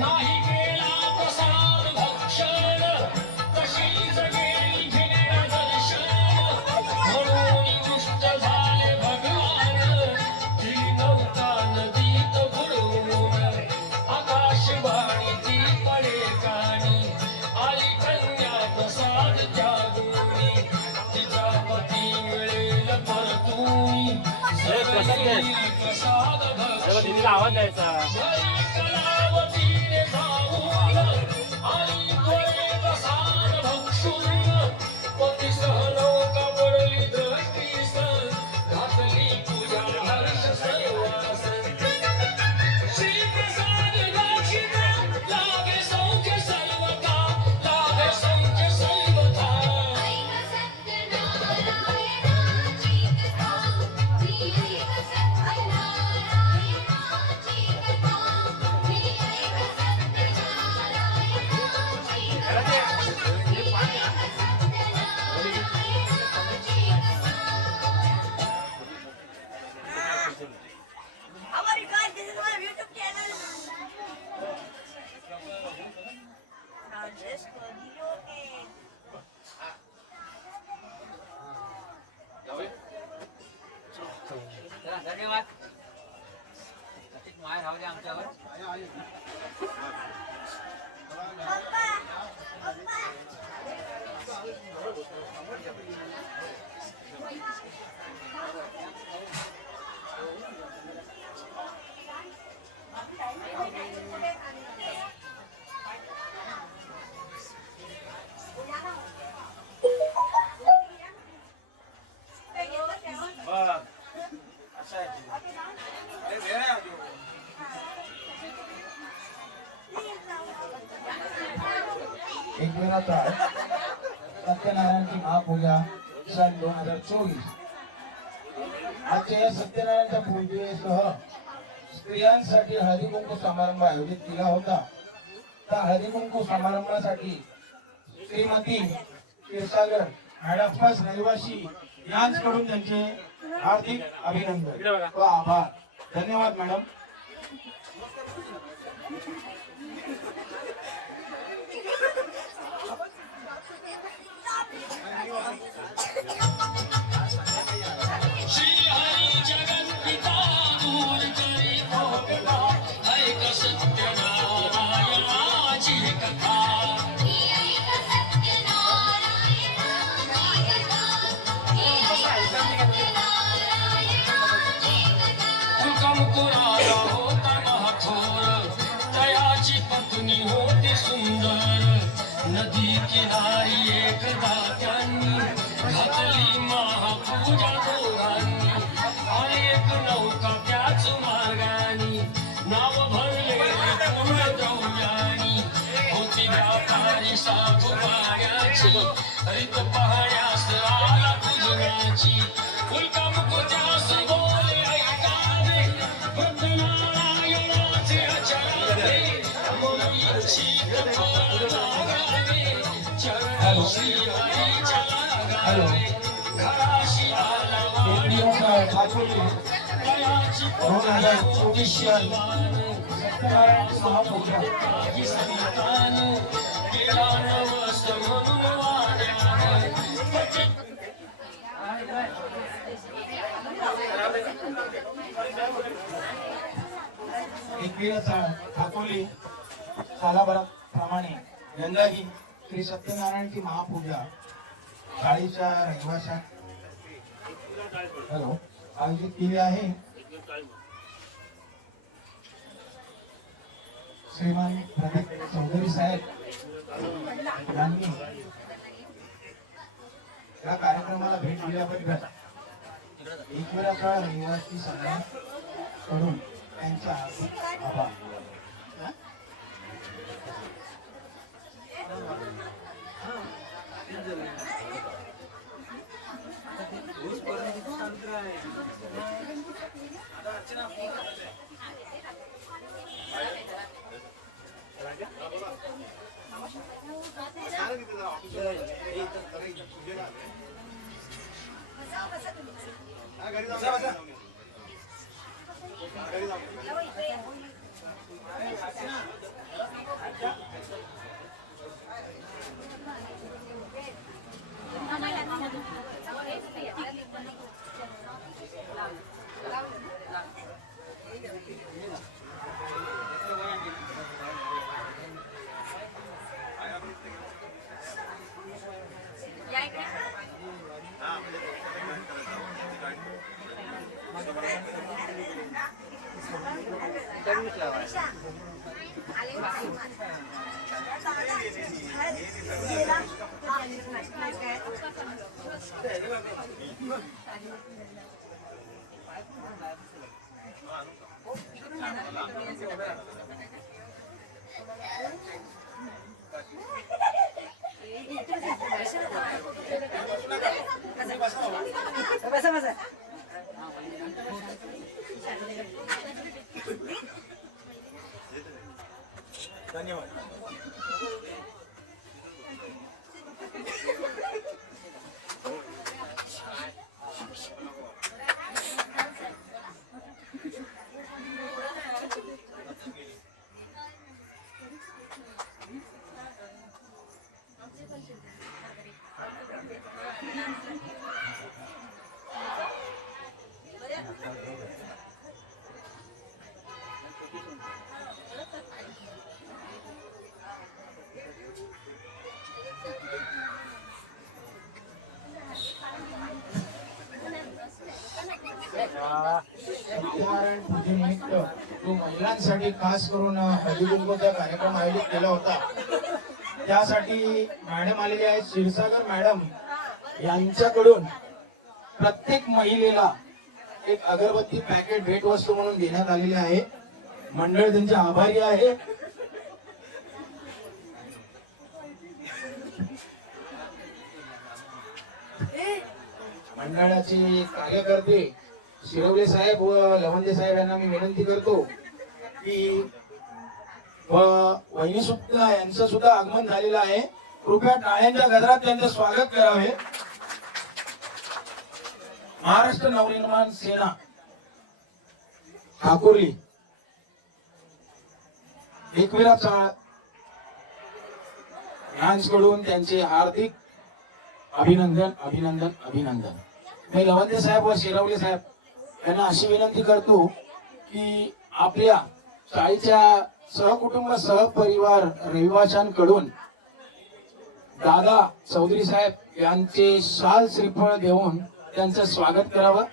नाही केला प्रसाद भक्षण तशीच गेली घेण्या दर्शन म्हणून दुष्ट झाले भगवान दिली नौका नदीत बुडवून आकाशवाणी ती पडे कानी आली कन्या प्रसाद त्यागूनी तिचा पती मिळेल परतूनी प्रसाद तेव्हा दीदीला आवाज द्यायचा. कलावतीने जाऊन आई डोळे प्रसाद भक्षून पतीसह नौका पडली दृष्टीस घातली पूजा हर्ष सर्वास श्री प्रसाद दाक्षिणा लागे सौख्य सर्वथा लागे सौख्य सर्वथा हमारी guys this is my YouTube channel Rajesh कोडियो के चला धन्यवाद अशीच माया राहू द्या आमच्यावर पप्पा पप्पा बघ असं आहे ते. अरे वेळ आहे अजून. एक वेळाचा सत्यनारायणची महापूजा सन 2024. आजच्या या सत्यनारायणच्या पूजेसह स्त्रियांसाठी हळदी कुंकू समारंभ आयोजित केला होता. त्या हळदी कुंकू समारंभासाठी श्रीमती क्षीरसागर मॅडम रहिवासी यांच्याकडून त्यांचे हार्दिक अभिनंदन व आभार. धन्यवाद मॅडम. श्री हरी जगन्पिता दूर करी भोगता ऐक सत्यनारायणाची कथा हुकमपुराला होता महाथोर तयाची पत्नी होती सुंदर नदी किनारी एकदा त्यांनी घातली महापूजा दोघांनी अनेक नौका त्याच मार्गानी नाव भरले पूर्ण द्रव्यानी होती व्यापारी साधू पाण्याची रीत पाहण्यास आला पूजनाची उल्का मुकुट्यास बोले ऐकावे नारायणाचे अचारावे मोहीची कपाळ लागावे चरण श्री हरीच्या लागावे घराशी आला कयाची 2024 सत्यनारायण महापूजा संतान गेला नवस म्हणून वाड्यानं एकवीर ठाकोली सालाभराप्रमाणे यंदाही श्री सत्यनारायणची महापूजा चाळीच्या रहिवाशात आयोजित केली आहे. श्रीमान प्रदीप चौधरी साहेब यांनी या कार्यक्रमाला भेट दिल्याबद्दल एकविराचा रहिवासी समाजाकडून त्यांचा आभार. धन्यवाद. सत्यनारायण पूजेनिमित्त जो महिलांसाठी खास करून हळदी कुंकूचा कार्यक्रम आयोजित केला होता, त्यासाठी मॅडम आलेले आहेत. क्षीरसागर मॅडम यांच्याकडून प्रत्येक महिलेला एक अगरबत्ती पॅकेट भेटवस्तू म्हणून देण्यात आलेले आहे. मंडळ त्यांचे आभारी आहे. मंडळाचे कार्यकर्ते शिरवले साहेब व लवंदे साहेब यांना मी विनंती करतो की वहिनी सुद्धा यांचं सुद्धा आगमन झालेलं आहे. कृपया टाळ्यांच्या गजरात त्यांचं स्वागत करावे. महाराष्ट्र नवनिर्माण सेना ठाकुर्ली एकविरा चाळ यांच्याकडून त्यांचे हार्दिक अभिनंदन अभिनंदन अभिनंदन. मी लवंदे साहेब व शिरवले साहेब यांना अशी विनंती करतो की आपल्या चाळीच्या सहकुटुंब सहपरिवार रहिवाशांकडून दादा चौधरी साहेब यांचे शाल श्रीफळ देऊन त्यांचं स्वागत करावं.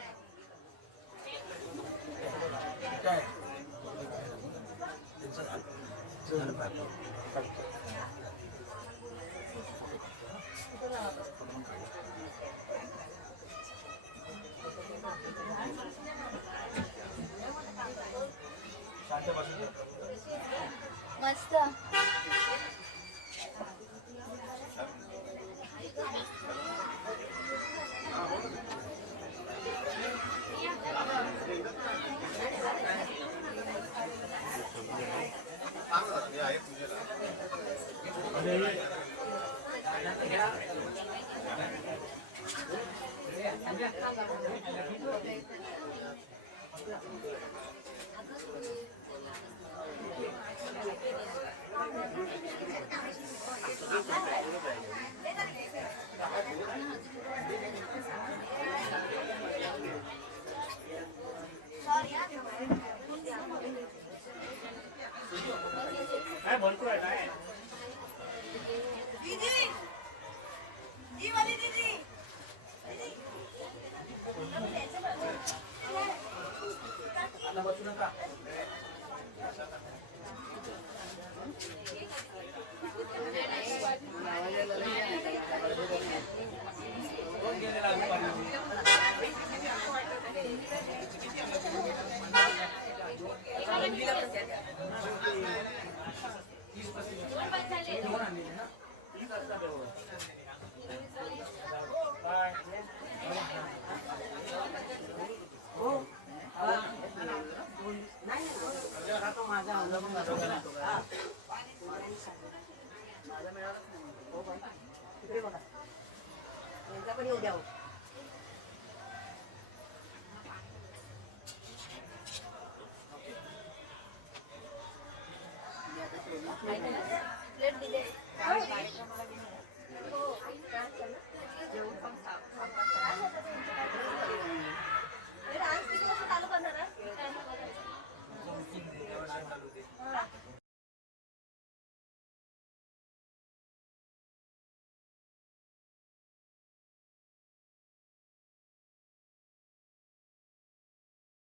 मस्त. यांचा पण येऊ द्या